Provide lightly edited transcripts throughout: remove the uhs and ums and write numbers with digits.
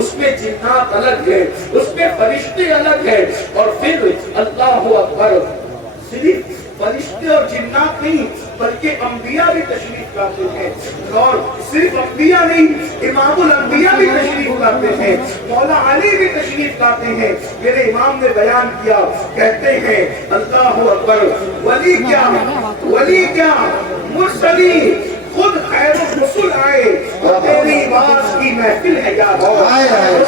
اس میں جنات الگ ہے، اس میں فرشتے الگ ہیں، اور پھر اللہ اکبر صرف فرشتے اور جنات نہیں بلکہ انبیاء بھی تشریف لاتے ہیں، اور صرف انبیاء نہیں امام الانبیاء بھی تشریف لاتے ہیں، مولا علی بھی تشریف لاتے ہیں۔ میرے امام نے بیان کیا، کہتے ہیں اللہ اکبر، ولی کیا مرسلی خود خیر الرسل آئے اور تیری آواز کی محفل ہے یاد ہو،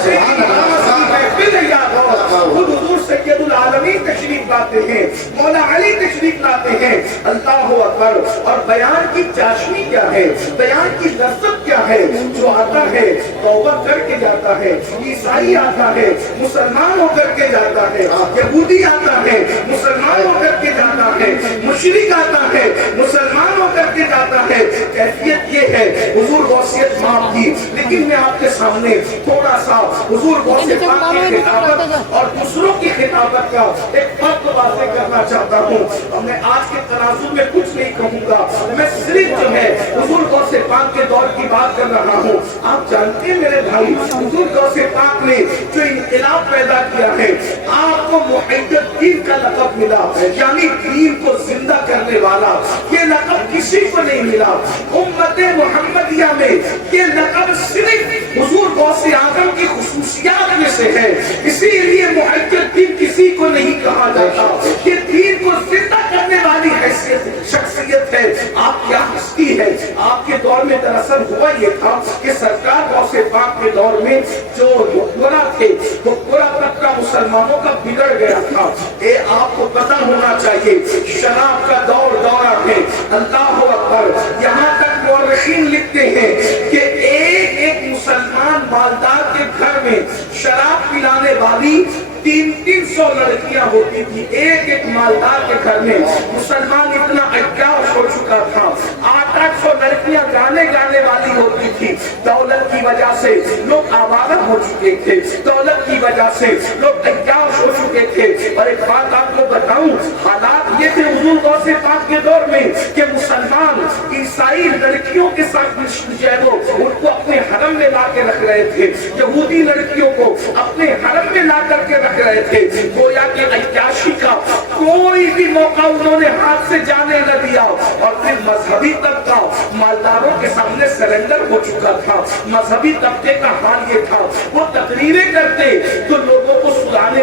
تیری آواز کی محفل ہے یاد ہو۔ خود حضور سید العالمین تشریف لاتے ہیں، مولا علی تشریف لاتے ہیں، اللہ اکبر۔ اور بیان کی چاشنی کیا ہے، بیان کی لذت کیا ہے؟ جو آتا ہے توبہ کر کے جاتا ہے، عیسائی آتا ہے مسلمان ہو کر کے جاتا ہے، یہودی آتا ہے مسلمان ہو کر کے جاتا ہے، مشرک آتا ہے مسلمان ہو کر کے جاتا ہے۔ کیفیت یہ ہے، حضور غوثیت معاف کی، لیکن میں آپ کے سامنے تھوڑا سا حضور غوث پاک کی خطابت اور دوسروں کی خطابت کا ایک فرق واضح کرنا چاہتا ہوں۔ اور میں آج کے تناظر میں کچھ نہیں کہوں گا، میں صرف جو ہے حضور غوث پاک کے دور کی بات کر رہا ہوں۔ آپ جانتے ہیں میرے بھائی، حضور غوث پاک نے جو انقلاب پیدا کیا ہے، آپ کو محی الدین کا لقب ملا، یعنی دین کو زندہ کرنے والا۔ یہ لقب کسی کو نہیں ملا، امت محمدیہ میں یہ لقب صرف حضور غوث اعظم کی خصوصیات میں سے ہے، اسی لیے محی الدین کسی کو نہیں کہا جاتا۔ یہ دین کو زندہ کرنے والی حیثیت شخصیت ہے، آپ کیا ہستی ہے۔ آپ کے دور میں دراصل ہوا یہ تھا کہ سرکار غوث پاک کے دور میں جو حکمراں تھے، حکمراں تک کا مسلمانوں کا بگڑ گیا تھا۔ یہ آپ کو پتہ ہونا چاہیے، شراب کا دورہ ہے، اللہ اکبر۔ یہاں تک مورخین لکھتے ہیں کہ ایک مسلمان مالدار کے گھر میں شراب پلانے والی 300 لڑکیاں ہوتی تھی، ایک مالدار کے گھر میں۔ مسلمان اتنا عیاش ہو چکا تھا، 800 لڑکیاں گانے والی ہوتی تھی۔ دولت کی وجہ سے لوگ آوارہ ہو چکے تھے، دولت کی وجہ سے لوگ عیاش ہو چکے تھے۔ اور ایک بات آپ کو بتاؤں، حالات یہ تھے حضور غوث پاک کے دور میں کہ مسلمان عیسائی لڑکیوں کے ساتھ جو ہے وہ ان کو اپنے حرم میں لا کے رکھ رہے تھے، یہودی لڑکیوں کو اپنے حرم میں لا کر کے رکھ رہے تھے۔ گویا کہ عیاشی کا کوئی بھی موقع انہوں نے ہاتھ سے جانے نہ دیا۔ اور پھر مذہبی طبقہ مالداروں کے سامنے سرنڈر ہو چکا تھا۔ مذہبی طبقے کا حال یہ تھا، وہ تقریریں کرتے تو لوگوں کو سلانے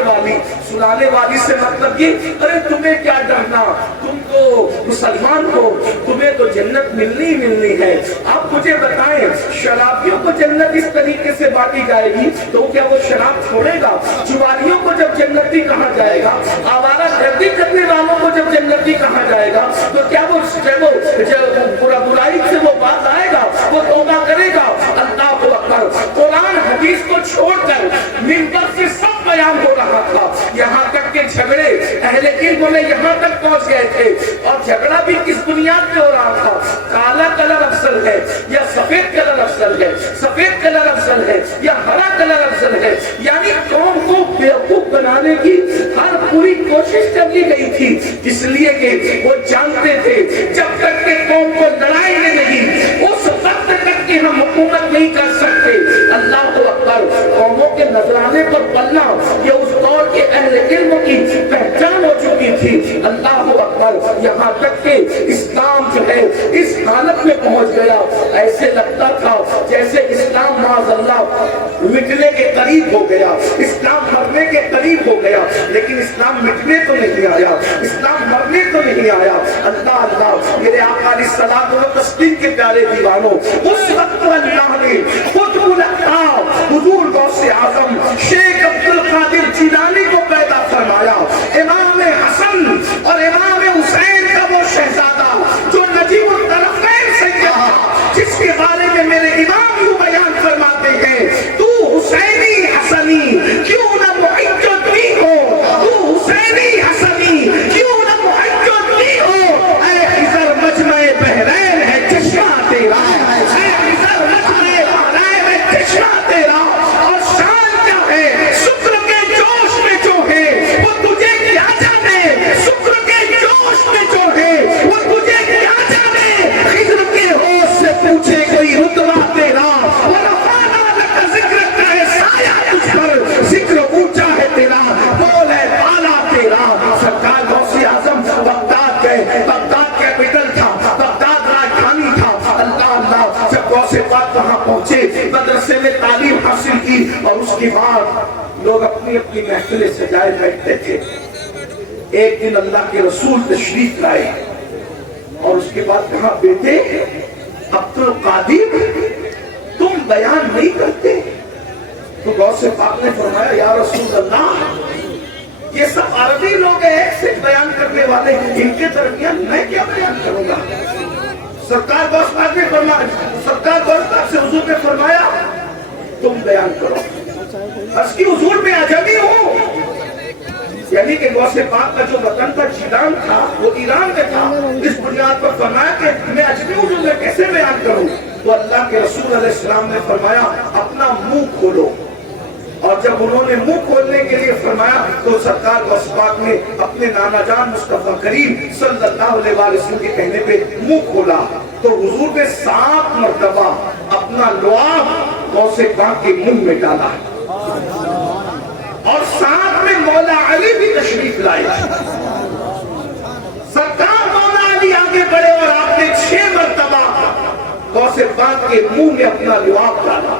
والی سے مطلب یہ، ارے تمہیں کیا ڈرنا، تم تو مسلمان ہو، تمہیں تو جنت ملنی ہے۔ آپ مجھے بتائیں، شرابیوں کو جنت اس طریقے سے بانٹی جائے گی تو کیا وہ شراب چھوڑے گا؟ جواریوں کو جب جنتی کہا جائے گا، آوارہ گردی کرنے والوں کو جب جنتی کہا جائے گا، تو کیا وہ برائی سے وہ بات آئے گا، وہ توبہ کرے گا؟ اللہ اکبر۔ قرآن حدیث کو چھوڑ کر منبر سے سب بیان ہو رہا تھا، یہاں تک کہ جھگڑے اہل علم میں یہاں تک پہنچ گئے تھے۔ اور جھگڑا بھی کس بنیاد پہ ہو رہا تھا؟ کالا کلر افضل ہے یا سفید کلر افضل ہے، سفید کلر افضل ہے یا ہرا کلر افضل ہے، یعنی قوم کو بیوقوف بنانے کی ہر پوری کوشش کر لی گئی تھی، اس لیے کہ وہ جانتے تھے جب تک کہ قوم کو لڑائیں گے نہیں، اس وقت تک کہ ہم حکومت نہیں کر سکتے۔ اللہ اکبر۔ قوموں کے نذرانے پر پلنا یہ اس دور کے اہل علم کی پہچان ہو چکی تھی۔ اللہ اکبر۔ یہاں تک کہ اسلام جو ہے اس حالت میں پہنچ گیا، ایسے لگتا تھا جیسے اسلام معاذ اللہ مٹنے کے قریب ہو گیا، اسلام مرنے کے قریب ہو گیا، لیکن اسلام مٹنے تو نہیں آیا، اسلام مرنے تو نہیں آیا۔ اللہ اللہ، میرے آقا علیہ الصلوۃ والتسلیم کے پیارے دیوانوں، اس وقت اللہ نے خود حضور غوث اعظم شیخ عبد القادر جیلانی کو پیدا فرمایا، امام حسن اور امام حسین کا وہ شہزادہ جو نجیب الطرفین سید تھا، جس کے بارے میں میرے امام یوں بیان فرماتے ہیں، تو حسینی حسنی کیوں نہ محی الدین ہو، تو حسینی حسنی کیوں نہ محی الدین ہو، اے خضر مجمع بحرین ہے چشمہ تیرا، اے خضر مجمع بحرین ہے چشمہ کی اور اس کے بعد لوگ اپنی اپنی محفلیں سجائے بیٹھتے تھے. ایک دن اللہ کے رسول تشریف لائے اور اس کے بعد کہا بیٹے عبد القادر تم بیان نہیں کرتے؟ تو غوث پاک نے فرمایا یا رسول اللہ یہ سب عربی لوگ ہیں ایک سے بیان کرنے والے، ان کے درمیان میں کیا بیان کروں گا؟ سرکار غوث پاک نے فرمایا، سرکار غوث پاک سے حضور نے فرمایا تم بیان کرو. اس کی حضور میں عجمی ہوں، یعنی کہ غوث پاک کا جو وطن تھا جیلان تھا وہ ایران میں تھا. اس بنیاد پر فرمایا کہ میں عجمی ہوں جو میں کیسے بیان کروں؟ تو اللہ کے رسول علیہ السلام نے فرمایا اپنا منہ کھولو. اور جب انہوں نے منہ کھولنے کے لیے فرمایا تو سرکار غوث پاک نے اپنے نانا جان مصطفیٰ کریم صلی اللہ علیہ وسلم کے کہنے پہ منہ کھولا تو حضور نے 7 مرتبہ اپنا لعاب غوث پاک کے منہ میں ڈالا اور ساتھ میں مولا علی بھی تشریف لائے. سرکار مولا علی آگے بڑھے اور آپ نے 6 مرتبہ غوث پاک کے منہ میں اپنا لعاب ڈالا.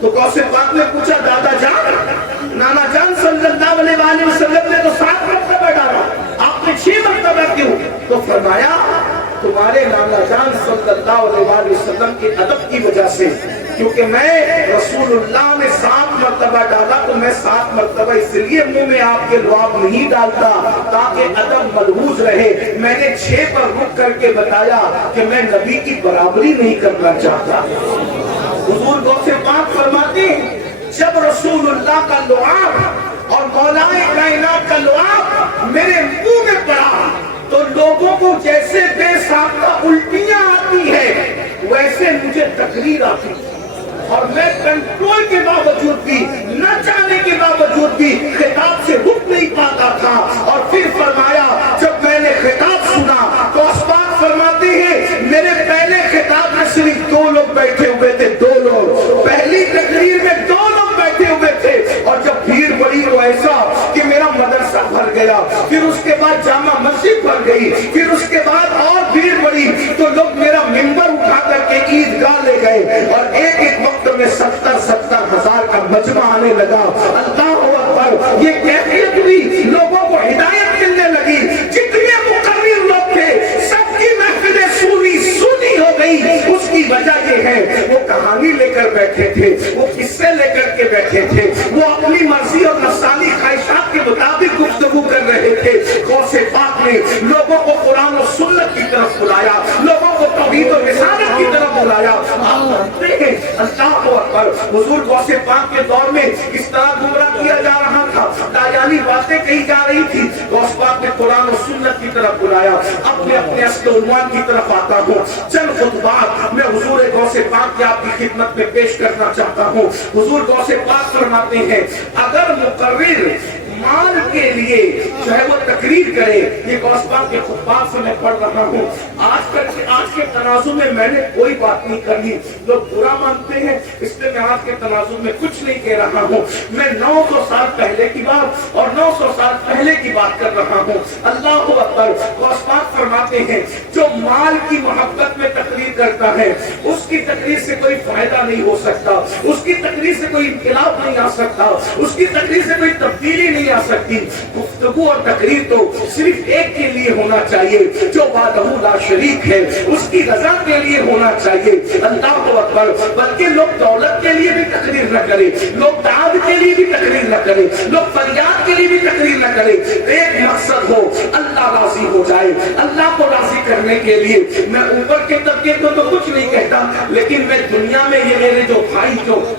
تو غوث پاک نے پوچھا دادا جان نانا جان صلی اللہ علیہ وآلہ وسلم نے تو 7 مرتبہ ڈالا، آپ نے 6 مرتبہ کیوں؟ تو فرمایا تمہارے نانا جان صلی اللہ علیہ وآلہ وسلم کے ادب کی وجہ سے، کیونکہ میں رسول اللہ نے 7 مرتبہ ڈالا تو میں 7 مرتبہ اس لیے منہ میں آپ کے لعاب نہیں ڈالتا تاکہ ادب ملحوظ رہے. میں نے 6 پر رک کر کے بتایا کہ میں نبی کی برابری نہیں کرنا چاہتا. حضور غوث پاک فرماتے ہیں جب رسول اللہ کا لعاب اور مولا کائنات کا لعاب میرے منہ میں پڑا تو لوگوں کو جیسے بے ساختہ الٹیاں آتی ہے ویسے مجھے تقریر آتی اور میں کنٹرول کے باوجود بھی نہ چاہنے کے باوجود بھی خطاب سے رک نہیں پاتا تھا. اور پھر فرمایا جب میں نے خطاب سنا تو اسباق فرماتے ہیں میرے پہلے خطاب میں صرف 2 لوگ بیٹھے ہوئے تھے، 2 لوگ. پہلی تقریر میں 2 لوگ بیٹھے ہوئے تھے اور جب بھیڑ بڑی تو ایسا کہ میرا مدرسہ بھر گیا، پھر اس کے بعد جامع مسجد بھر گئی، پھر اس کے بعد اور بھیڑ بڑی تو لوگ میرا منبر اٹھا کر کے عیدگاہ لے گئے اور ایک ایک وقت میں 70 ہزار کا مجمع آنے لگا. اللہ اکبر. یہ کیفیت بھی لوگوں کو ہدایت ملنے لگی. جتنے مقرر لوگ تھے سب کی محفلیں سنی ہو گئی. اس کی وجہ یہ ہے وہ کہانی لے کر بیٹھے تھے، وہ قصے لے کر کے بیٹھے تھے، وہ اپنی مرضی اور نفسانی خواہشات کے مطابق گفتگو کر رہے تھے. غوث پاک نے لوگوں کو قرآن و سنت کی طرف بلایا، لوگوں کو توحید و رسالت کی طرف بلایا. آپ جانتے ہیں اللہ اکبر حضور غوث پاک کے دور میں اس طرح گمراہ کیا جا رہا تھا، دایانی باتیں کہی جا رہی تھی. غوث پاک نے قرآن و سنت کی طرف بلایا. اپنے اصل عنوان کی طرف آتا ہوں. چند خطبات میں حضور غوث پاک کی آپ کی خدمت میں پیش کرنا چاہتا ہوں. حضور غوث پاک فرماتے ہیں اگر مقرر مال کے لیے چاہے وہ تقریر کرے، یہ غوث پاک کے خطبات سے میں پڑھ رہا ہوں. آج کے تناظر میں میں نے کوئی بات نہیں کرنی، لوگ برا مانتے ہیں اس لیے میں آج کے تناظر میں کچھ نہیں کہہ رہا ہوں. میں 900 سال پہلے کی بات اور 900 سال پہلے کی بات کر رہا ہوں. اللہ اکبر. غوث پاک فرماتے ہیں جو مال کی محبت میں تقریر کرتا ہے اس کی تقریر سے کوئی فائدہ نہیں ہو سکتا، اس کی تقریر سے کوئی انقلاب نہیں آ سکتا، اس کی تقریر سے کوئی تبدیلی نہیں آ سکتی. گفتگو اور تقریر تو صرف ایک کے لیے ہونا چاہیے جو وحدہ لا شریک ہے، اس کی رضا کے لیے ہونا چاہیے. اللہ اکبر. بلکہ لوگ دولت کے لیے بھی تقریر نہ کرے، لوگ داد کے لیے بھی تقریر نہ کرے، لوگ فریاد کے لیے بھی تقریر نہ کرے. ایک مقصد ہو اللہ راضی ہو جائے. اللہ کو راضی کرنے کے لیے میں اوپر کے طبقے کو تو کچھ نہیں کہتا، لیکن میں دنیا میں یہ میرے جو بھائی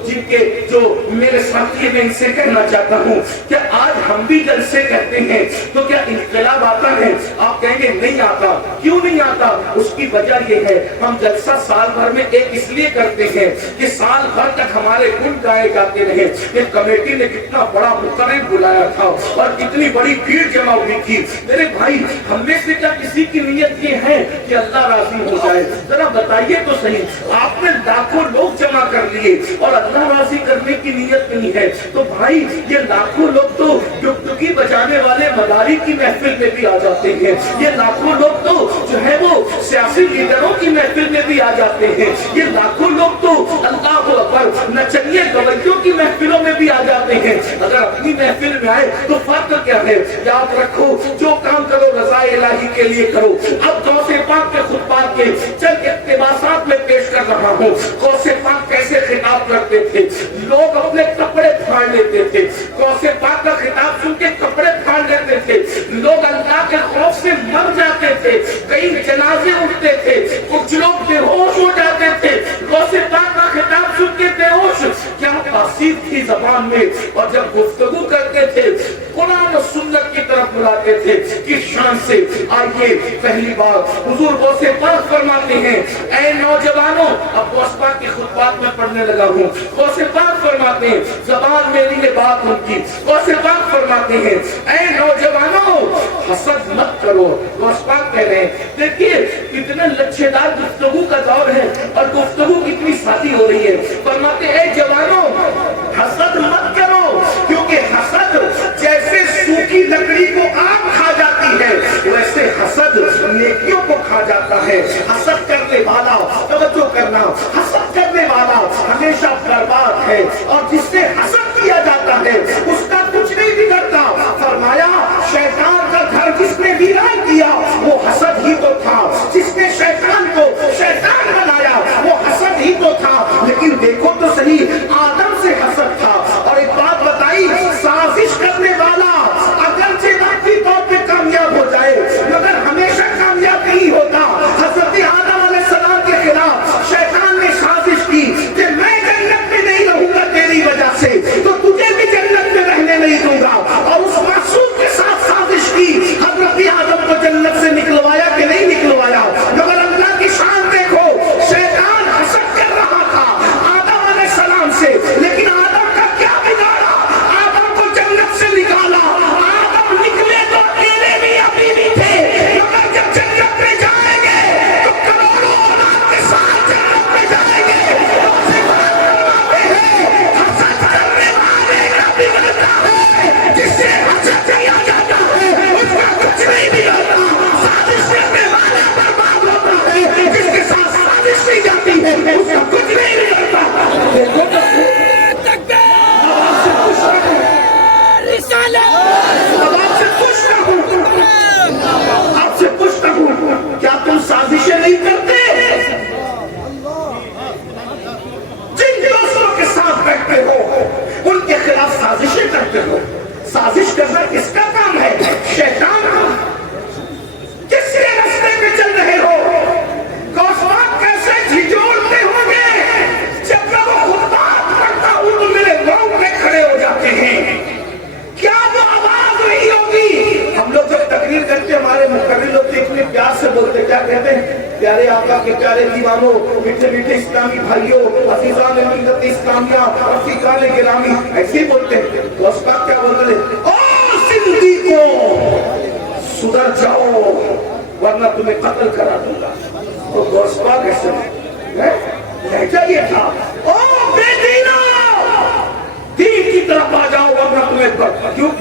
جن کے جو میرے ساتھی میں ان سے کہنا چاہتا ہوں کہ آج ہم بھی جلسے کہتے ہیں تو کیا انقلاب آتا ہے؟ آپ کہیں گے نہیں آتا. کیوں نہیں آتا؟ اس کی وجہ یہ ہے ہم جلسہ سال بھر میں ایک اس لیے کرتے ہیں کہ سال بھر تک ہمارے گن گائے جاتے رہے کہ کمیٹی نے کتنا بڑا مقرر بلایا تھا اور کتنی بڑی بھیڑ جمع ہوئی تھی. میرے بھائی ہم میں سے کیا کسی کی نیت یہ ہے کہ اللہ راضی ہو جائے؟ ذرا بتائیے تو صحیح، آپ نے لاکھوں لوگ جمع کر لیے اور اللہ راضی کرنے کی نیت نہیں ہے، تو بھائی یہ لاکھوں لوگ تو ڈگڈگی بجانے والے مداری کی محفل میں بھی آ جاتے ہیں، یہ لاکھوں لوگ تو جو ہے وہ سیاسی لیڈروں کی محفل میں بھی آ جاتے ہیں، یہ لاکھوں لوگ تو اللہ اکبر نچنیے گویوں کی محفلوں میں بھی آ جاتے ہیں۔ اگر اپنی محفل میں آئے تو فرق کیا ہے؟ یاد رکھو جو کام کرو رضا الہی کے لیے کرو۔ اب غوث پاک کے خطبات کے چند اقتباسات میں پیش کر رہا ہوں۔ غوث پاک کیسے خطاب کرتے تھے؟ لوگ اپنے کپڑے پھاڑ لیتے تھے، غوث پاک کا خطاب سن کے کپڑے پھاڑ لیتے تھے، لوگ اللہ کے خوف سے مر جاتے تھے، کئی جنازے اٹھتے تھے، کچھ لوگ بے ہوش ہو جاتے تھے۔ غوث پاک کا خطاب سن کے بے ہوش کیا تاثیر تھی زبان میں، اور جب گفتگو کرتے تھے قرآن و سنت کی طرف بلاتے تھے۔ کس شان سے؟ آئیے پہلی بار حضور غوث پاک فرماتے ہیں اے نوجوانوں، اب غوث پاک کی خطبات میں پڑھنے لگا ہوں۔ غوث پاک فرماتے ہیں زبان میری ہے بات ان کی، غوث پاک فرماتے ہیں اے نوجوانوں حسد مت کرو۔ غوث پاک کہہ رہے ہیں دیکھیے کتنا لچھے دار گفتگو کا دور ہے اور گفتگو کتنی سادی ہو رہی ہے۔ فرماتے اے جوانوں حسد مت کرو، کیونکہ حسد جیسے سوکھی لکڑی کو آگ کھا جاتی ہے ویسے حسد نیکیوں کو کھا جاتا ہے۔ حسد کرنے والا، توجہ کرنا، حسد کرنے والا ہمیشہ برباد ہے، اور جس سے حسد کیا جاتا ہے اس کا کچھ نہیں بگڑتا۔ فرمایا شیطان کا گھر جس نے ویران کیا وہ حسد ہی تو تھا، جس نے شیطان کو شیطان بنایا وہ حسد ہی تو تھا۔ لیکن دیکھو تو صحیح آدم سے حسد تھا، اور ایک بات بتائی سازش کرنے والا اگرچہ وقتی طور پہ کامیاب ہو جائے مگر ہمیشہ کامیاب نہیں ہوتا۔ حضرت آدم علیہ السلام کے خلاف شیطان نے سازش کی کہ میں جنت میں نہیں رہوں گا تیری وجہ سے، تو تجھے بھی جنت میں رہنے نہیں دوں گا، اور اس معصوم کے ساتھ سازش کی۔ حضرت آدم کو جنت سے نکلوایا کہ نہیں نکلوایا؟ مگر اللہ کی شان دیکھو، شیطان حسد کر رہا تھا آدم علیہ السلام سے، لیکن آدم کا کیا بگاڑا؟ آدم کو جنت سے نکالا۔ آدم نکلے تو اکیلے بھی ابھی بھی تھے، مگر جب جنت میں جائیں گے تو کروڑوں اولاد کے ساتھ جنت میں جائیں گے۔ حسد کرنے والے کا بگڑتا ہے، جس سے حسد کیا جاتا ہے اس کا کچھ نہیں بگڑتا۔ سازش کرنے والا برباد ہوتا ہے، جس کے ساتھ سازش کی جاتی ہے اس کا کچھ نہیں بگڑتا۔ دیکھو تو آپ سے پوچھتا ہوں کیا تم سازشیں نہیں کرتے؟ جن دوستوں کے ساتھ بیٹھتے ہو ان کے خلاف سازشیں کرتے ہو۔ سازش کرنا کس کا کام ہے؟ شیطان کا۔ کس کے راستے پہ چل رہے ہو؟ غوث پاک کیسے جھنجھوڑتے ہوں گے؟ جب میں وہ خطبات پڑھتا ہوں تو میرے رونگٹے کھڑے ہو جاتے ہیں۔ کیا وہ آواز ہوئی ہوگی؟ ہم لوگ جب تقریر کرتے ہمارے مقرر لوگ اتنے پیار سے بولتے، کیا کہتے ہیں؟ پیارے آقا کے پیارے دیوانوں، میٹھے میٹھے اسلامی بھائیوں، عزیزان ملت اسلامیہ، رفیقان گرامی، ایسے ہی بولتے ہیں۔ غوث پاک کیا بولتے ہیں؟ او زندگیوں سدھر جاؤ ورنہ تمہیں قتل کرا دوں گا۔ تو غوث پاک ایسے لہجہ یہ تھا، او بے دینوں دین کی طرف آ جاؤ ورنہ تمہیں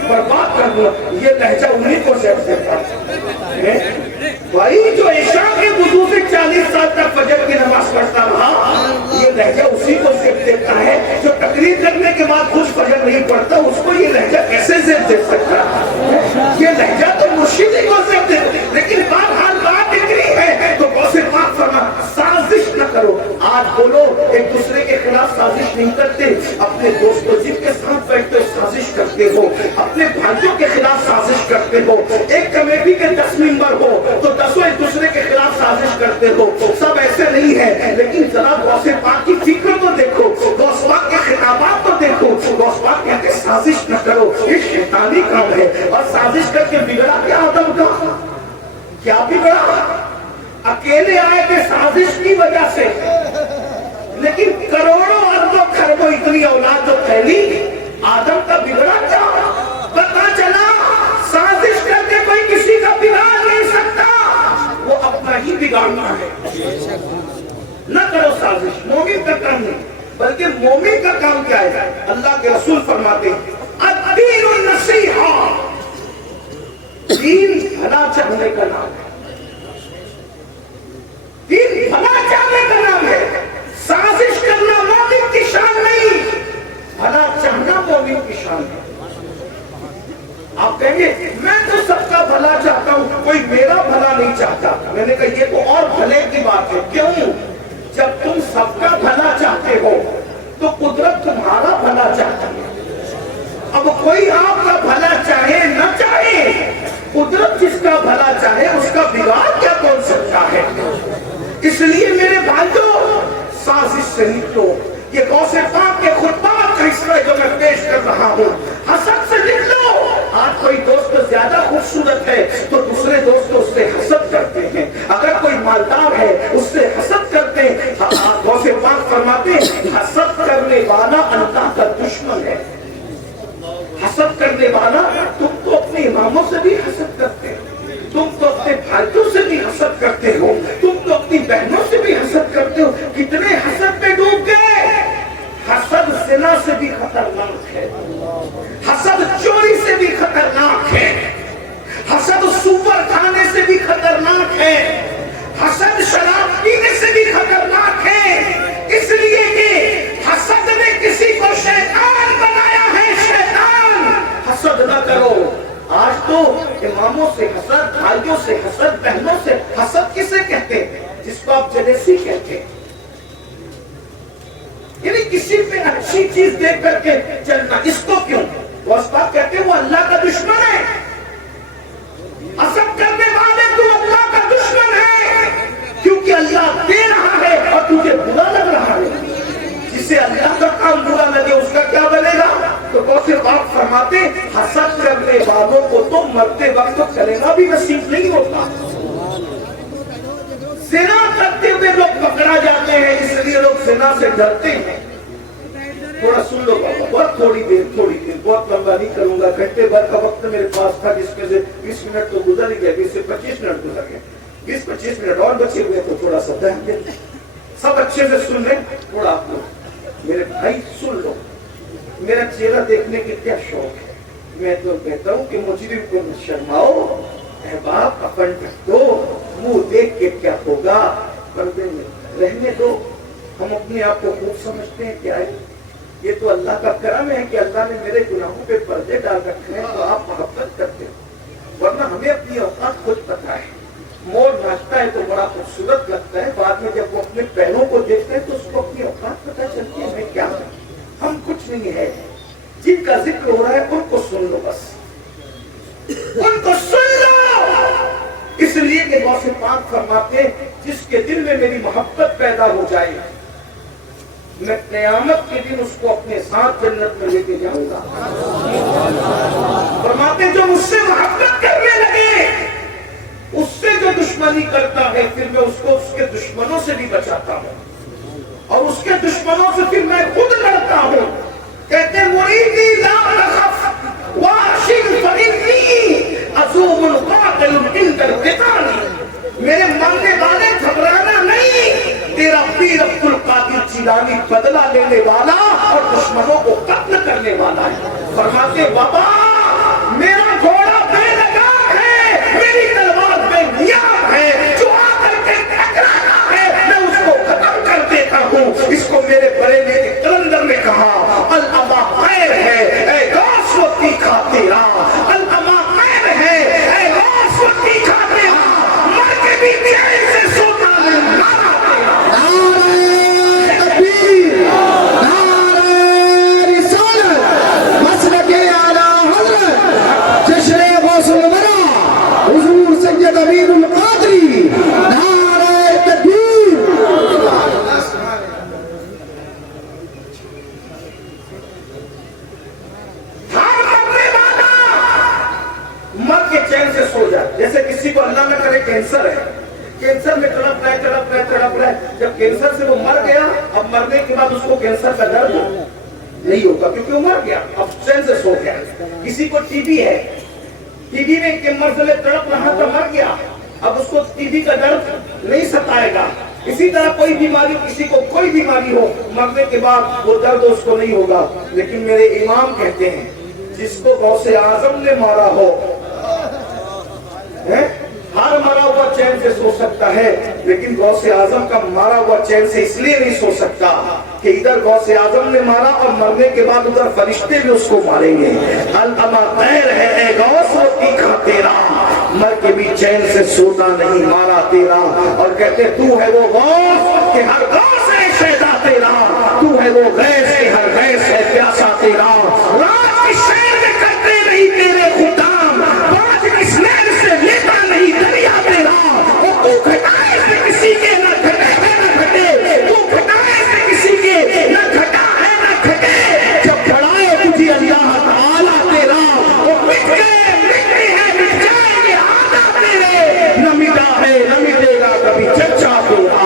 برباد کر دوں۔ یہ لہجہ انہیں کو سیف دیتا بھائی جو عشاء کے وضو سے 40 سال تک فجر کی نماز پڑھتا رہا، یہ لہجہ اسی کو زیب دیتا ہے۔ جو تقریر کرنے کے بعد کچھ فجر نہیں پڑھتا اس کو یہ لہجہ کیسے زیب دے سکتا؟ یہ لہجہ تو مرشدی کو زیب دیتا۔ لیکن بہرحال بات اتنی ہے تو غوث پاک فرما سازش نہ کرو۔ آج بولو ایک دوسرے کے خلاف سازش نہیں کرتے، اپنے دوستوں جن کے ساتھ بیٹھتے سازش کرتے ہو، اپنے بھائیوں کے خلاف سازش کرتے ہو۔ ایک کمیٹی کے 10 ممبر ہو تو 10 ایک دوسرے کے خلاف سازش کرتے ہو۔ سب ایسے نہیں ہے، لیکن ذرا غوث پاک کی فکر کو دیکھو، غوث پاک کے خطابات کو دیکھو۔ غوث پاک کہتے سازش نہ کرو، یہ شیطانی کام ہے۔ اور سازش کر کے بگڑا کیا آدم کا؟ کیا بگڑا؟ اکیلے آئے تھے سازش کی وجہ سے، لیکن کروڑوں اربوں خربوں اتنی اولاد جو پھیلی، آدم کا بگڑا کیا؟ پتا چلا سازش کر کے کوئی کسی کا بگاڑ نہیں مومن کا کام کیا ہے؟ اللہ کے رسول فرماتے ہیں الدین النصیحہ، دین بھلا چاہنے کا نام ہے، دین بھلا چاہنے کا نام ہے۔ سازش کرنا مومن کی شان نہیں، بھلا چاہنا مومن کی شان ہے۔ آپ کہیں گے میں تو سب کا بھلا چاہتا ہوں، کوئی میرا بھلا نہیں چاہتا۔ میں نے کہا یہ تو اور بھلے کی بات ہے۔ کیوں؟ جب تم سب کا بھلا چاہتے ہو تو قدرت تمہارا بھلا چاہتا ہے۔ اب کوئی آپ کا بھلا چاہے نہ چاہے، قدرت جس کا بھلا چاہے اس کا بگاڑ کیا کون سکتا ہے؟ اس لیے میرے بھائیوں سازش سے نکلو۔ یہ غوث پاک کے خطبات کا حصہ ہے جو میں پیش کر رہا ہوں۔ حسد سے نکلو۔ آج کوئی دوست زیادہ خوبصورت ہے تو دوسرے دوست اس سے حسد کرتے ہیں، اگر کوئی مالدار ہے اس سے حسد کرتے ہیں۔ غوث پاک فرماتے ہیں حسد کرنے والا اللہ کا دشمن ہے۔ حسد کرنے والا، تم تو اپنے اماموں سے بھی حسد کرتے ہو، تم تو اپنے بھائیوں سے بھی حسد کرتے ہو، تم تو اپنی بہنوں سے بھی حسد کرتے ہو، کتنے حسد میں ڈوب گئے۔ حسد زنا سے بھی خطرناک ہے، حسد چوری سے بھی خطرناک ہے، حسد سوپر کھانے سے بھی خطرناک ہے، حسد شراب پینے سے بھی خطرناک ہے۔ اس لیے کہ حسد نے کسی کو شیطان بنایا ہے، شیطان۔ حسد نہ کرو۔ آج تو اماموں سے حسد، بھائیوں سے حسد، بہنوں سے حسد کسے کہتے ہیں؟ جس کو آپ جلیسی کہتے ہیں، یعنی کسی پہ اچھی چیز دیکھ کر کے چلنا۔ اس کو کیوں؟ غوث پاک کہتے ہیں وہ اللہ کا دشمن ہے۔ حسد کرنے والے تو اللہ کا دشمن ہے، کیونکہ اللہ دے رہا ہے اور تجھے برا لگ رہا ہے۔ جسے اللہ کا کام برا لگے اس کا کیا بنے گا؟ تو غوث پاک فرماتے حسد کرنے والوں کو تو مرتے وقت کلمہ بھی نصیب نہیں ہوتا۔ زنا کرتے ہوئے لوگ پکڑا جاتے ہیں، اس لیے لوگ زنا سے ڈرتے ہیں۔ تھوڑا سن لو بابا، بہت تھوڑی دیر، بہت لمبا نہیں کروں گا۔ گھنٹے بھر کا وقت میرے پاس تھا جس میں سے 20 منٹ تو گزر ہی گیا، 20 سے 25 منٹ گزر گئے، 20-25 منٹ اور بچے ہوئے تو تھوڑا سا دھیان دیں۔ سب اچھے سے سن لیں، تھوڑا آپ لوگ میرے بھائی سن لو۔ میرا چہرہ دیکھنے کی کیا شوق ہے، میں تو کہتا ہوں کہ مجرم کو نہ شرماؤ، احباب اپن رکھ دو، منہ دیکھ کے کیا ہوگا، پردے میں رہنے دو۔ ہم اپنے آپ کو خوب سمجھتے ہیں کیا ہے؟ یہ تو اللہ کا کرم ہے کہ اللہ نے میرے گناہوں پہ پردے ڈال رکھے ہیں تو آپ محبت کرتے ہیں، ورنہ ہمیں اپنی اوقات خود پتہ ہے۔ مور ناچتا ہے تو بڑا خوبصورت لگتا ہے، بعد میں جب وہ اپنے پیروں کو دیکھتے ہیں تو اس کو اپنی اوقات پتہ چلتی ہے میں کیا ہوں، ہم کچھ نہیں ہے۔ جن کا ذکر ہو رہا ہے ان کو سن لو، بس ان کو سن لو۔ اس لیے کہ غوث پاک فرماتے ہیں جس کے دل میں میری محبت پیدا ہو جائے میں قیامت کے دن اس کو اپنے ساتھ جنت میں لے کے جاؤں گا۔ فرماتے جو مجھ سے محبت کرنے لگے اس سے جو دشمنی کرتا ہے پھر میں اس کو اس کے دشمنوں سے بھی بچاتا ہوں اور اس کے دشمنوں سے پھر میں خود لڑتا ہوں۔ کہتے مریدی لا تخف واشن فإنی عزوم قاتل عند القتال، میرے ماننے والے گھبرانا نہیں، تیرا پیر عبد القادر جیلانی بدلہ لینے والا اور دشمنوں کو قتل کرنے والا ہے۔ فرماتے بابا میرا گھوڑا بے لگام ہے، میری تلوار بے نیام ہے، جو آ کر کے ٹکرانا ہے میں اس کو ختم کر دیتا ہوں۔ اس کو میرے بریلوی کے کلندر نے کہا الابا خیر ہے اے غوث و تیکھا تیرا، الابا خیر ہے اے غوث و تیکھا تیرا، مر کے بھی چین سے سوتا ہے نارا تیرا۔ نعرہ تکبیر، نعرہ رسالت، مسلک اعلی حضرت جشن غوث الورا حضور سید امین القادری، نعرہ تکبیر۔ مر کے چین سے سو جائے، جیسے کسی کو اللہ نہ کرے کینسر ہے، کینسر میں تڑپ رہا ہے، جب کینسر سے وہ مر گیا اب مرنے کے بعد اس کو کینسر کا درد نہیں ہوگا کیونکہ وہ مر گیا، اب چین سے سو گیا۔ کسی کو ٹی بی ہے، ٹی بی میں مرض میں تڑپ رہا تو مر گیا، اب اس کو ٹی بی کا درد نہیں ستائے گا اسی طرح کوئی بیماری، کسی کو کوئی بیماری ہو، مرنے کے بعد وہ درد اس کو نہیں ہوگا، لیکن میرے امام کہتے ہیں جس کو غوث اعظم نے مارا ہو، ہر مرا ہوا چین سے سو سکتا ہے، لیکن غوث اعظم کا مارا ہوا چین سے اس لیے نہیں سو سکتا کہ ادھر غوث اعظم نے مارا اور مرنے کے بعد ادھر فرشتے بھی اس کو ماریں گے۔ الما خیر ہے اے غوث وہ تیکھا تیرا، مر کے بھی چین سے سوتا نہیں مارا تیرا، اور کہتے تو ہے وہ غوث کہ ہر غوث ہے شیدا تیرا، تو ہے وہ غیث کہ ہر غیث ہے پیاسا تیرا، رات کی شیر میں کرتے نہیں تیرے خدام، پانچ اس نیر سے لیتا نہیں دریا تیرا، اور تو گھٹائے سے کسی کے نہ گھٹے ہے نہ گھٹے، تو گھٹائے سے کسی کے نہ گھٹا ہے نہ گھٹے، جب بڑھائے تجھے اللہ تعالیٰ تیرا، اور مٹ گئے مٹی ہے مٹ جائیں گے آدھا تیرے، نہ مٹا ہے نہ مٹے گا کبھی چچا تیرا،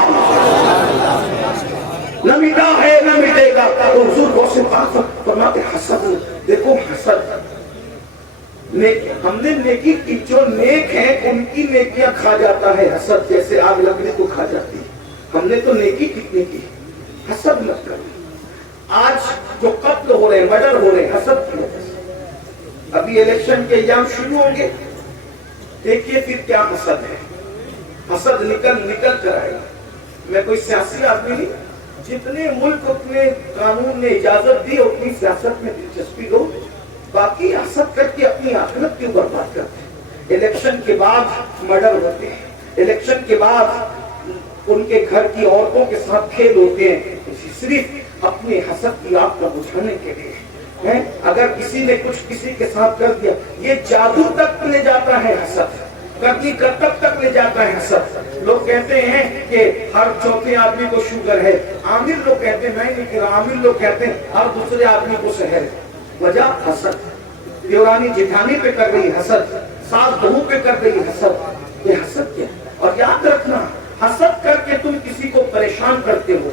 نہ مٹا ہے نہ مٹے گا۔ تو حضور غوث پاک فرماتے حسد، دیکھو حسد، ہم نے نیکی کی، جو نیک ہیں ان کی نیکیاں کھا جاتا ہے حسد، جیسے آگ لکڑی کو کھا جاتی ہے۔ ہم نے تو نیکی کتنی کی، حسد مت کرو۔ آج جو قتل ہو رہے ہیں، مرڈر ہو رہے ہیں، حسد کی وجہ سے۔ ابھی الیکشن کے ایام شروع ہوں گے، دیکھیے پھر کیا حسد ہے، حسد نکل کر آئے گا۔ میں کوئی سیاسی آدمی نہیں، جتنے ملک اتنے قانون نے اجازت دی اتنی سیاست میں دلچسپی لو، باقی حسد کر کے اپنی آخرت کیوں برباد کرتے ہیں؟ الیکشن کے بعد مرڈر ہوتے ہیں، الیکشن کے بعد ان کے گھر کی عورتوں کے ساتھ کھیل ہوتے ہیں، صرف اپنے حسد کی آگ کو بجھانے کے لیے۔ اگر کسی نے کچھ کسی کے ساتھ کر دیا، یہ جادو تک لے جاتا ہے حسد، کرنی کرتب تک لے جاتا ہے حسد۔ لوگ کہتے ہیں کہ ہر چوتھے آدمی کو شوگر ہے، عامر لوگ کہتے ہیں، میں نہیں کہہ رہا، عامر لوگ کہتے ہیں ہر دوسرے آدمی کو سحر ہے۔ وجہ حسد، دیورانی جٹھانی پہ کر رہی حسد، ساس بہو پہ کر رہی حسد، یہ حسد کیا ہے؟ اور یاد رکھنا، حسد کر کے تم کسی کو پریشان کرتے ہو،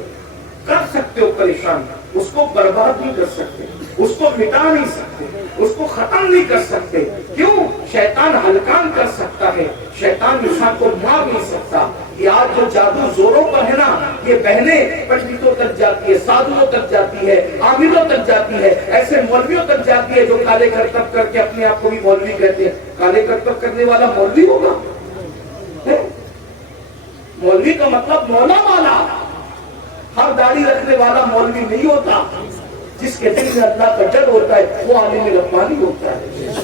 کر سکتے ہو پریشان، اس کو برباد نہیں کر سکتے، اس کو مٹا نہیں سکتے، اس کو ختم نہیں کر سکتے۔ کیوں؟ شیطان ہلکان کر سکتا ہے، شیطان انسان کو مار نہیں سکتا۔ یہ آج جو جادو زوروں پر ہے نا، یہ بہنیں پنڈتوں تک جاتی ہے، سادھوؤں تک جاتی ہے، عاملوں تک جاتی ہے، ایسے مولویوں تک جاتی ہے جو کالے کرتب کر کے اپنے آپ کو بھی مولوی کہتے ہیں۔ کالے کرتب کرنے والا مولوی ہوگا؟ مولوی کا مطلب مولا والا، ہر داڑھی رکھنے والا مولوی نہیں ہوتا۔ جس کے دل میں اللہ کا ڈر ہوتا ہے وہ عالم ربانی ہوتا ہے۔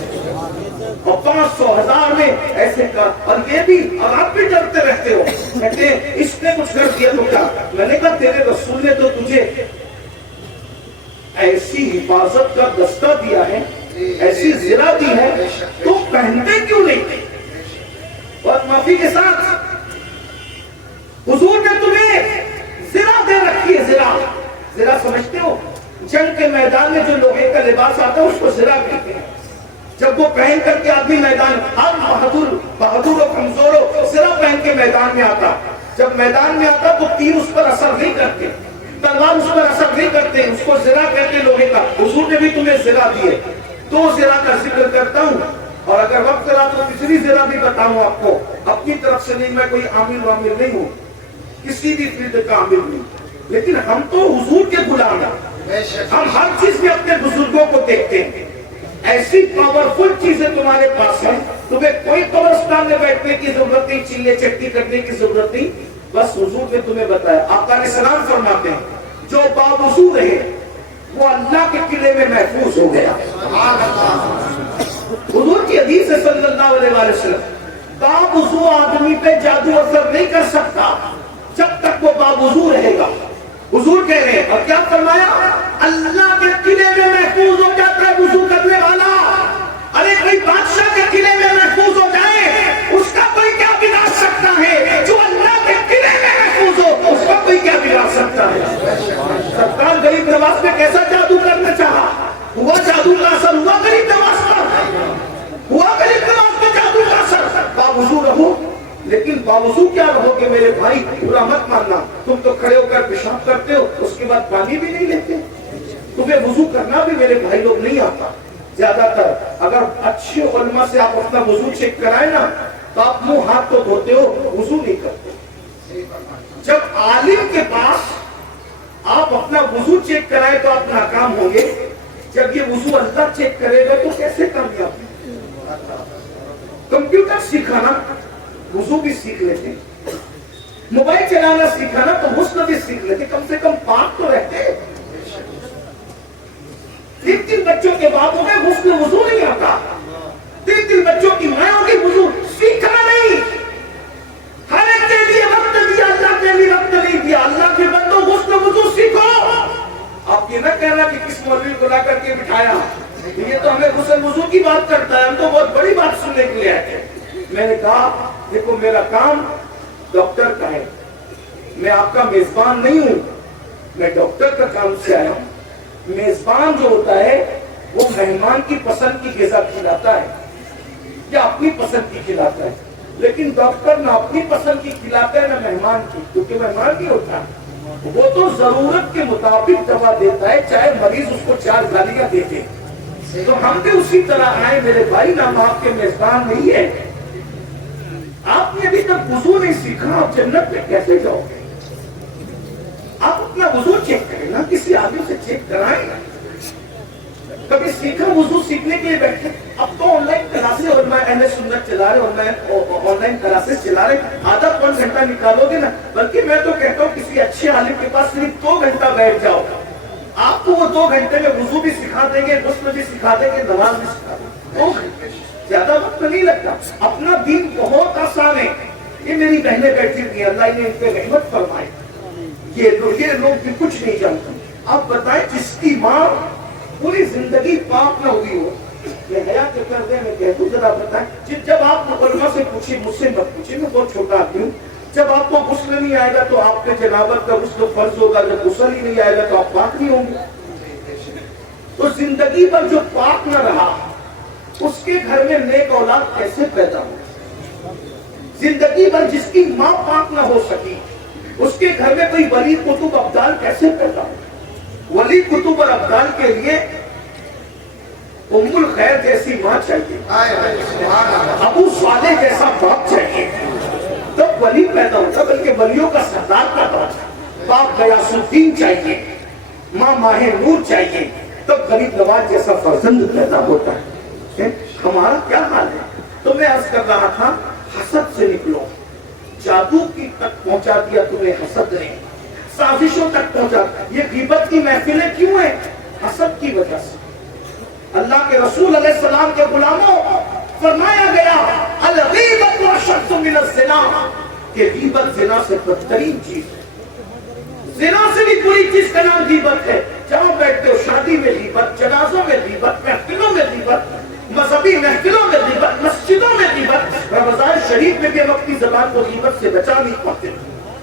اور 500,000 میں ایسے کا، اور یہ بھی، اور آپ بھی ڈرتے رہتے ہو، کہتے ہیں اس نے کچھ کر دیا تو کیا؟ میں نے کہا تیرے رسول نے تو تجھے ایسی حفاظت کا دستہ دیا ہے، ایسی زرہ دی ہے، تم پہنتے کیوں نہیں؟ اور معافی کے ساتھ حضور نے تمہیں زرہ دے رکھی ہے۔ زرہ سمجھتے ہو؟ جنگ کے میدان میں جو لوہے کا لباس آتا ہے اس کو زرہ کہتے ہیں۔ جب وہ پہن کر کے آدمی میدان، ہر بہادر و کمزور ہو، زرہ پہن کے میدان میں آتا، جب میدان میں آتا تو تیر اس پر اثر نہیں کرتے، تلوار اس پر اثر نہیں کرتے، اس کو زرہ کہتے ہیں لوہے کا۔ حضور نے بھی تمہیں زرہ دی ہے۔ دو زرہ کا ذکر کرتا ہوں، اور اگر وقت رہا تو تیسری زرہ بھی بتاؤں آپ کو۔ اپنی طرف سے نہیں، میں کوئی عامل وامل نہیں ہوں، کسی بھی فیلڈ کا عامل نہیں، لیکن ہم تو حضور کے غلام ہیں۔ ہم ہر چیز میں اپنے بزرگوں کو دیکھتے ہیں۔ ایسی پاورفل چیزیں تمہارے پاس ہیں، تمہیں کوئی قبرستان میں بیٹھنے کی ضرورت نہیں، چیلے چٹی کرنے کی ضرورت نہیں، بس حضور نے تمہیں بتایا۔ آقا علیہ السلام فرماتے ہیں جو باوضو رہے وہ اللہ کے قلعے میں محفوظ ہو گیا۔ حضور کی حدیث ہے صلی اللہ علیہ وسلم، باوضو آدمی پہ جادو اثر نہیں کر سکتا جب تک وہ باوضو رہے گا۔ حضور کہہ رہے ہیں، اور کیا فرمایا؟ اللہ کے قلعے میں محفوظ ہو جاتا ہے وضو کرنے والا۔ ارے کوئی بادشاہ کے قلعے میں محفوظ ہو جائے، اس کا کوئی کیا بگاڑ سکتا ہے؟ جو اللہ کے قلعے میں محفوظ ہو اس کا کوئی کیا بگاڑ سکتا ہے؟ سرکار غریب نواز میں کیسا جادو کرنا چاہا، ہوا جادو کا اثر ہوا غریب نواز پر، ہوا غریب نواز پہ جادو کا اثر۔ باوضو رہو، لیکن باوضو کیا رہو کہ میرے بھائی برا مت ماننا، تم تو کھڑے ہو کر پیشاب کرتے ہو اس کے بعد پانی بھی نہیں لیتے، تمہیں وضو کرنا بھی میرے بھائی لوگ نہیں آتا۔ زیادہ تر اگر اچھے علماء سے آپ اپنا وضو چیک کرائیں نا تو آپ منہ ہاتھ تو دھوتے ہو، وضو نہیں کرتے۔ جب عالم کے پاس آپ اپنا وضو چیک کرائیں تو آپ ناکام ہوں گے، جب یہ وضو اللہ چیک کرے گا تو کیسے کامیاب؟ کمپیوٹر سیکھانا وضو بھی سیکھ لیتے، موبائل چلانا سیکھانا تو غسل بھی سیکھ لیتے، کم سے کم پاک تو رہتے۔ تین بچوں کے باپ ہو گئے، غسل وضو نہیں آتا، تین بچوں کی ماں ہوگی، وضو سیکھنا نہیں، ہر ایک کے لیے وقت دیا، اللہ کے لیے وقت نہیں دیا۔ اللہ کے بندوں غسل وضو سیکھو۔ آپ یہ نہ کہنا کہ کس مولوی کو لا کر کے بٹھایا، یہ تو ہمیں غسل وضو کی بات کرتا ہے، ہم تو بہت بڑی بات سننے کے لیے آئے تھے۔ میں نے کہا دیکھو میرا کام ڈاکٹر کا ہے، میں آپ کا میزبان نہیں ہوں، میں ڈاکٹر کا کام سے آیا ہوں۔ میزبان جو ہوتا ہے وہ مہمان کی پسند کی غذا کھلاتا ہے یا اپنی پسند کی کھلاتا ہے، لیکن ڈاکٹر نہ اپنی پسند کی کھلاتا ہے نہ مہمان کی، کیونکہ مہمان نہیں ہوتا، وہ تو ضرورت کے مطابق دوا دیتا ہے، چاہے مریض اس کو 4 گالیاں دے دے۔ تو ہم بھی اسی طرح آئے میرے بھائی، نام آپ کے میزبان نہیں ہے۔ آپ نے ابھی تک وضو نہیں سیکھا، آپ جنت میں کیسے جاؤ گے؟ آپ اپنا وضو چیک کریں نا، کسی عالم سے چیک کرائیں نا۔ کبھی سیکھا وضو سیکھنے کے لیے بیٹھے، اب تو آن لائن کلاسز اور میں اہل سنت چلا رہے، آن لائن کلاسز چلا رہے، آدھا پون گھنٹہ نکالو گے نا، بلکہ میں تو کہتا ہوں کسی اچھے عالم کے پاس صرف 2 گھنٹہ بیٹھ جاؤ، آپ کو وہ 2 گھنٹے میں وضو بھی سکھا دیں گے، غسل بھی سکھا دیں گے، نماز بھی سکھا دیں گے۔ 2 گھنٹے زیادہ وقت نہیں لگتا، اپنا دین بہت آسان ہے۔ یہ میری بہنیں بیٹھی ہوئی، اللہ نے ان پہ رحمت فرمائے، یہ لوگ بھی کچھ نہیں جانتے۔ آپ بتائیں جس کی ماں پوری زندگی پاک نہ ہوئی ہو، یہ حیا کے پردے میں کہہ دوں، ذرا بتائیں جب آپ علماء سے پوچھیں، مجھ سے مت پوچھیں، میں بہت چھوٹا آدمی ہوں، جب آپ کو غسل نہیں آئے گا تو آپ پہ جنابت کا غسل فرض ہوگا، جب غسل ہی نہیں آئے گا تو آپ پاک نہیں ہوں گے۔ تو زندگی پر جو پاک نہ رہا اس کے گھر میں نیک اولاد کیسے پیدا ہو؟ زندگی بھر جس کی ماں پاک نہ ہو سکی اس کے گھر میں کوئی ولی کتب ابدال کیسے پیدا ہو؟ ولی کتب اور ابدال کے لیے ام الخیر جیسی ماں چاہیے، ابو صالح جیسا باپ چاہیے، تب ولی پیدا ہوتا، بلکہ ولیوں کا سردار پیدا ہوتا۔ باپ غیاث الدین چاہیے، ماں ماہ نور چاہیے، تب غریب نواز جیسا فرزند پیدا ہوتا ہے۔ ہمارا کیا حال ہے؟ تو میں عرض کر رہا تھا حسد سے نکلو، جادو کی تک پہنچا دیا تمہیں حسد نے، سازشوں تک پہنچا۔ یہ غیبت کی محفلیں کیوں ہیں؟ حسد کی وجہ سے۔ اللہ کے رسول علیہ السلام کے غلاموں فرمایا گیا الغیبت اشد من الزنا، کہ غیبت زنا سے بدترین چیز ہے۔ زنا سے بھی بری چیز کا نام غیبت ہے۔ جہاں بیٹھتے ہو شادی میں غیبت، جنازوں میں غیبت، محفلوں میں غیبت، مذہبی محفلوں میں غیبت، مسجدوں میں غیبت، رمضان شریف میں بھی ہم اپنی زبان کو غیبت سے بچا نہیں پاتے،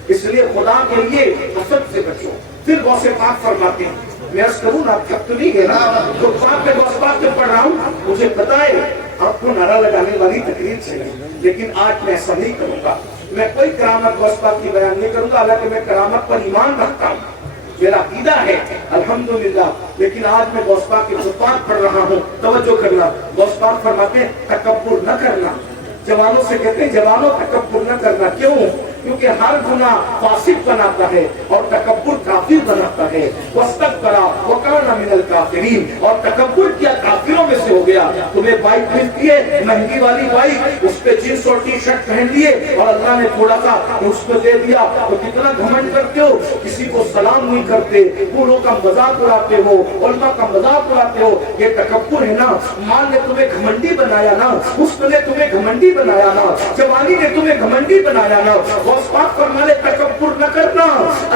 اس لیے خدا کے لیے حسد سے بچو۔ پھر غوث پاک فرماتے ہیں، میں عرض کروں نا، آپ تھک تو نہیں گئے نا؟ تو پاک میں غوث پاک سے پڑھ رہا ہوں، مجھے پتا ہے آپ کو نعرہ لگانے والی تقریر چاہیے، لیکن آج میں ایسا نہیں کروں گا۔ میں کوئی کرامت غوث پاک کی بیان نہیں کروں گا، حالانکہ میں کرامت پر ایمان رکھتا ہوں، میرا عقیدہ ہے الحمدللہ، لیکن آج میں غوث پاک کے خطبات پڑھ رہا ہوں، توجہ کرنا۔ غوث پاک فرماتے ہیں تکبر نہ کرنا، جوانوں سے کہتے ہیں جوانوں تکبر نہ کرنا، کیوں؟ کیونکہ ہر گناہ فاسق بناتا ہے اور تکبر کافر بناتا ہے۔ واستکبر وکان من الکافرین، اور تکبر کیا کافروں میں سے ہو گیا۔ تمہیں بائک ملتی ہے مہنگی والی بائک، اس پہ جینس اور ٹی شرٹ پہن لیے اور اللہ نے تھوڑا سا اس کو دے دیا تو کتنا گھمنڈ کرتے ہو، کسی کو سلام نہیں کرتے، بوڑھوں کا مذاق اڑاتے ہو، علماء کا مذاق اڑاتے ہو، یہ تکبر ہے نا۔ مال نے تمہیں گھمنڈی بنایا نا، حسن نے تمہیں گھمنڈی بنایا نا، جوانی نے تمہیں گھمنڈی بنایا نا۔ غوث پاک فرمانے تکبر نہ کرنا۔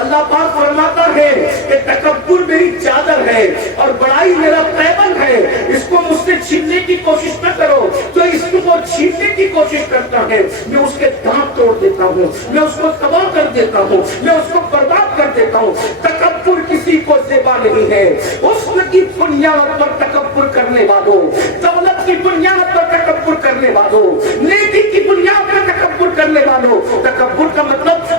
اللہ پاک فرماتا ہے کہ تکبر میری چادر ہے اور بڑائی میرا پیبند ہے، اس کو مجھ سے چھیننے کی کوشش نہ کرو۔ تو اس کو چھیننے کی کوشش کرتا ہے، میں اس کے دانت توڑ دیتا ہوں، میں اس کو تباہ کر دیتا ہوں، میں اس کو برباد کر دیتا ہوں۔ تکبر کسی کو زیبا نہیں ہے۔ حسن کی بنیاد پر تکبر کرنے والوں، دولت کی بنیاد پر تکبر کرنے والوں، نیکی کی بنیاد پر تکبر کرنے والوں، تکبر کا مطلب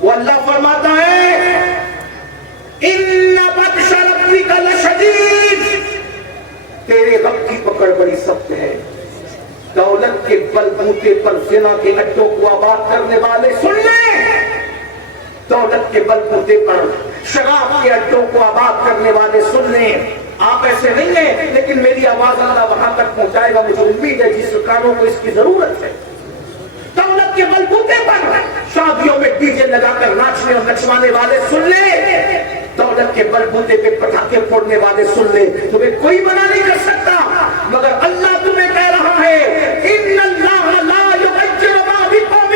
وہ اللہ فرماتا ہے ان بطش ربک لشدید، تیرے رب کی پکڑ بڑی سخت ہے۔ دولت کے بل بوتے پر زنا کے اڈوں کو آباد کرنے والے سن لیں، دولت کے بل بوتے پر شراب کے اڈوں کو آباد کرنے والے سن لیں۔ آپ ایسے نہیں ہیں، لیکن میری آواز اللہ وہاں تک پہنچائے گا، مجھے امید ہے جس کانوں کو اس کی ضرورت ہے۔ دولت کے بل بوتے پر شادیوں میں ڈی جے لگا کر ناچنے اور نچوانے والے سن لیں، دولت کے بل بوتے پہ پٹاخے پھوڑنے والے سن لیں، تمہیں کوئی منع نہیں کر سکتا، مگر اللہ تمہیں کہہ رہا ہے ان اللہ لا یغیر ما بقوم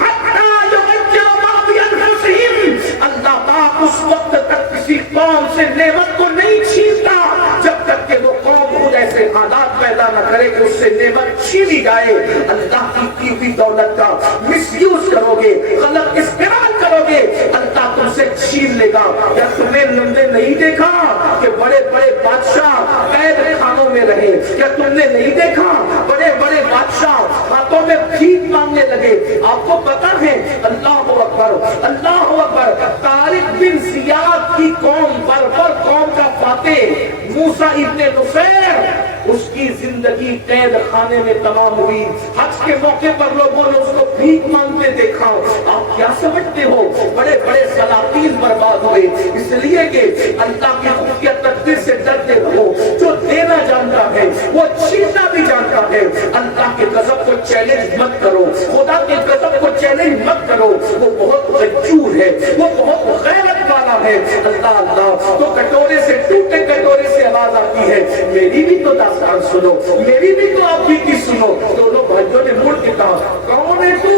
حتی یغیر ما بانفسہم، اللہ پاک اس وقت تک کسی قوم سے نعمت کو نہیں چھینتا جب تک کہ وہ قوم خود ایسے حالات پیدا نہ کرے کہ اس سے نعمت چھینی جائے۔ اللہ کی ہوئی دولت کا مس یوز کرو گے، غلط استعمال کرو گے، اللہ تم سے چھین لے گا۔ کیا تم نے نہیں دیکھا کہ بڑے بڑے بادشاہ قید خانوں میں رہے؟ کیا تم نے نہیں دیکھا بڑے بڑے بادشاہ ہاتھوں میں بھیک مانگنے لگے؟ آپ کو پتا ہے، اللہ اکبر اللہ اکبر، طارق بن زیاد کی قوم بربر قوم کا فاتح موسیٰ ابن نصیر، اس کی زندگی قید خانے میں تمام ہوئی۔ حج کے موقع پر لوگوں نے اس کو بھیک مانگتے دیکھا۔ آپ کیا سمجھتے ہو؟ بڑے بڑے سلاطین برباد ہوئے، اس لیے کہ اللہ کی خفیہ تدبیر سے ڈرتے رہو۔ جو دینا جانتا ہے وہ چھیننا بھی جانتا ہے۔ اللہ کے غضب کو چیلنج مت کرو، خدا کے غضب کو چیلنج مت کرو، وہ بہت غیور ہے، وہ بہت غیرت والا ہے۔ اللہ اللہ تو کٹورے سے ٹوٹے کٹورے سے آواز آتی ہے، میری بھی تو داستان سنو، میری بھی تو آپ کی سنو۔ دونوں بھائیوں نے مڑ کے کہا کون ہے تو؟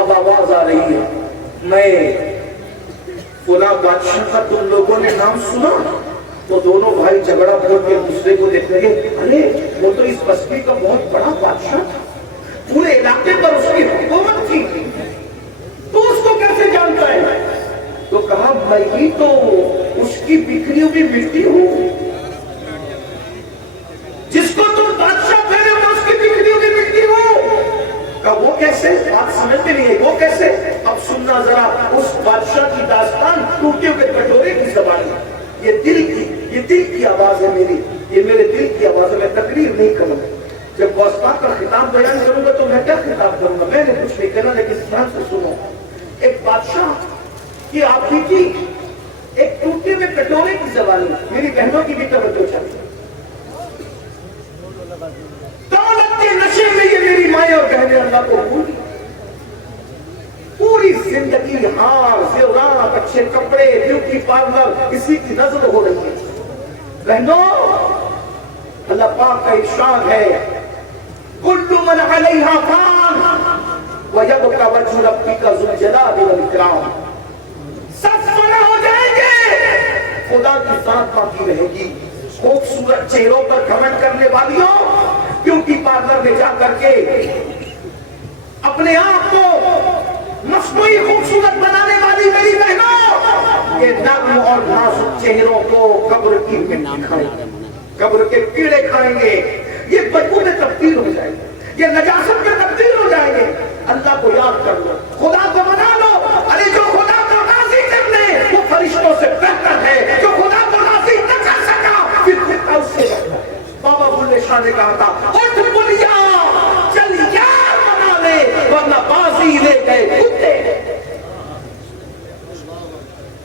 اب آواز آ رہی ہے، میں فلاں بادشاہ کا تم لوگوں نے نام سنا؟ تو دونوں بھائی جھگڑا بول کے دوسرے کو دیکھ رہے، ارے وہ تو اس بستی کا بہت بڑا بادشاہ تھا، پورے علاقے پر اس کی حکومت تھی، تو اس کو کیسے جانتا ہے؟ تو کہا میں ہی تو اس کی بکھری ہوئی مٹی ہوں، جس کو تم بادشاہ کہہ رہے ہو اس کی بکھری ہوئی مٹی ہوں۔ کہا وہ کیسے؟ بات سمجھ میں نہیں ہے، وہ کیسے؟ اب سننا ذرا اس بادشاہ کی داستان ٹوٹے ہوئے کٹورے کی زبان میں۔ یہ دل کی آواز ہے میری، یہ میرے دل کی آواز ہے، میں تقریر نہیں کروں گا۔ جب غوث پاک کا خطاب بیان کروں گا تو میں کیا خطاب کروں گا؟ میں نے کچھ نہیں کرنا، لیکن دھیان سے سنو۔ ایک بادشاہ کی آپ کی ایک ٹوٹے ہوئے کٹورے کی زبان میں، میری بہنوں کی بھی توجہ چاہیے۔ دولت کے نشے میں یہ میری مائیں اور بہنیں اللہ کو بھول گئی، پوری زندگی ہار زیورات اچھے کپڑے بیوٹی پارلر اسی کی نظر ہو رہی ہے۔ بہنوں اللہ پاک کا ارشاد ہے کل من علیہا فان ویبقی وجہ ربک ذو الجلال والاکرام، سب فنا ہو جائیں گے، خدا کی ذات باقی رہے گی۔ خوبصورت چہروں پر گھمنڈ کرنے والیوں، بیوٹی پارلر میں جا کر کے اپنے آپ کو مصنوعی خوبصورت بنانے والی میری بہنوں، یہ نرم اور نازک چہروں کو قبر کی مٹی کھائیں گے، قبر کے کیڑے کھائیں گے، یہ بدبو میں تبدیل ہو جائیں گے، یہ نجاست میں تبدیل ہو جائیں گے۔ اللہ کو یاد کر لو، خدا کو منا لو۔ ارے جو خدا کو راضی کر لے وہ فرشتوں سے بہتر ہے، جو خدا کو راضی نہ کر سکا پھر خدا اس سے بہتر ہے۔ بابا بلے شاہ نے کہا تھا اٹھ بلیا چل یار بنا لے ورنہ بازی لے گئے کتے۔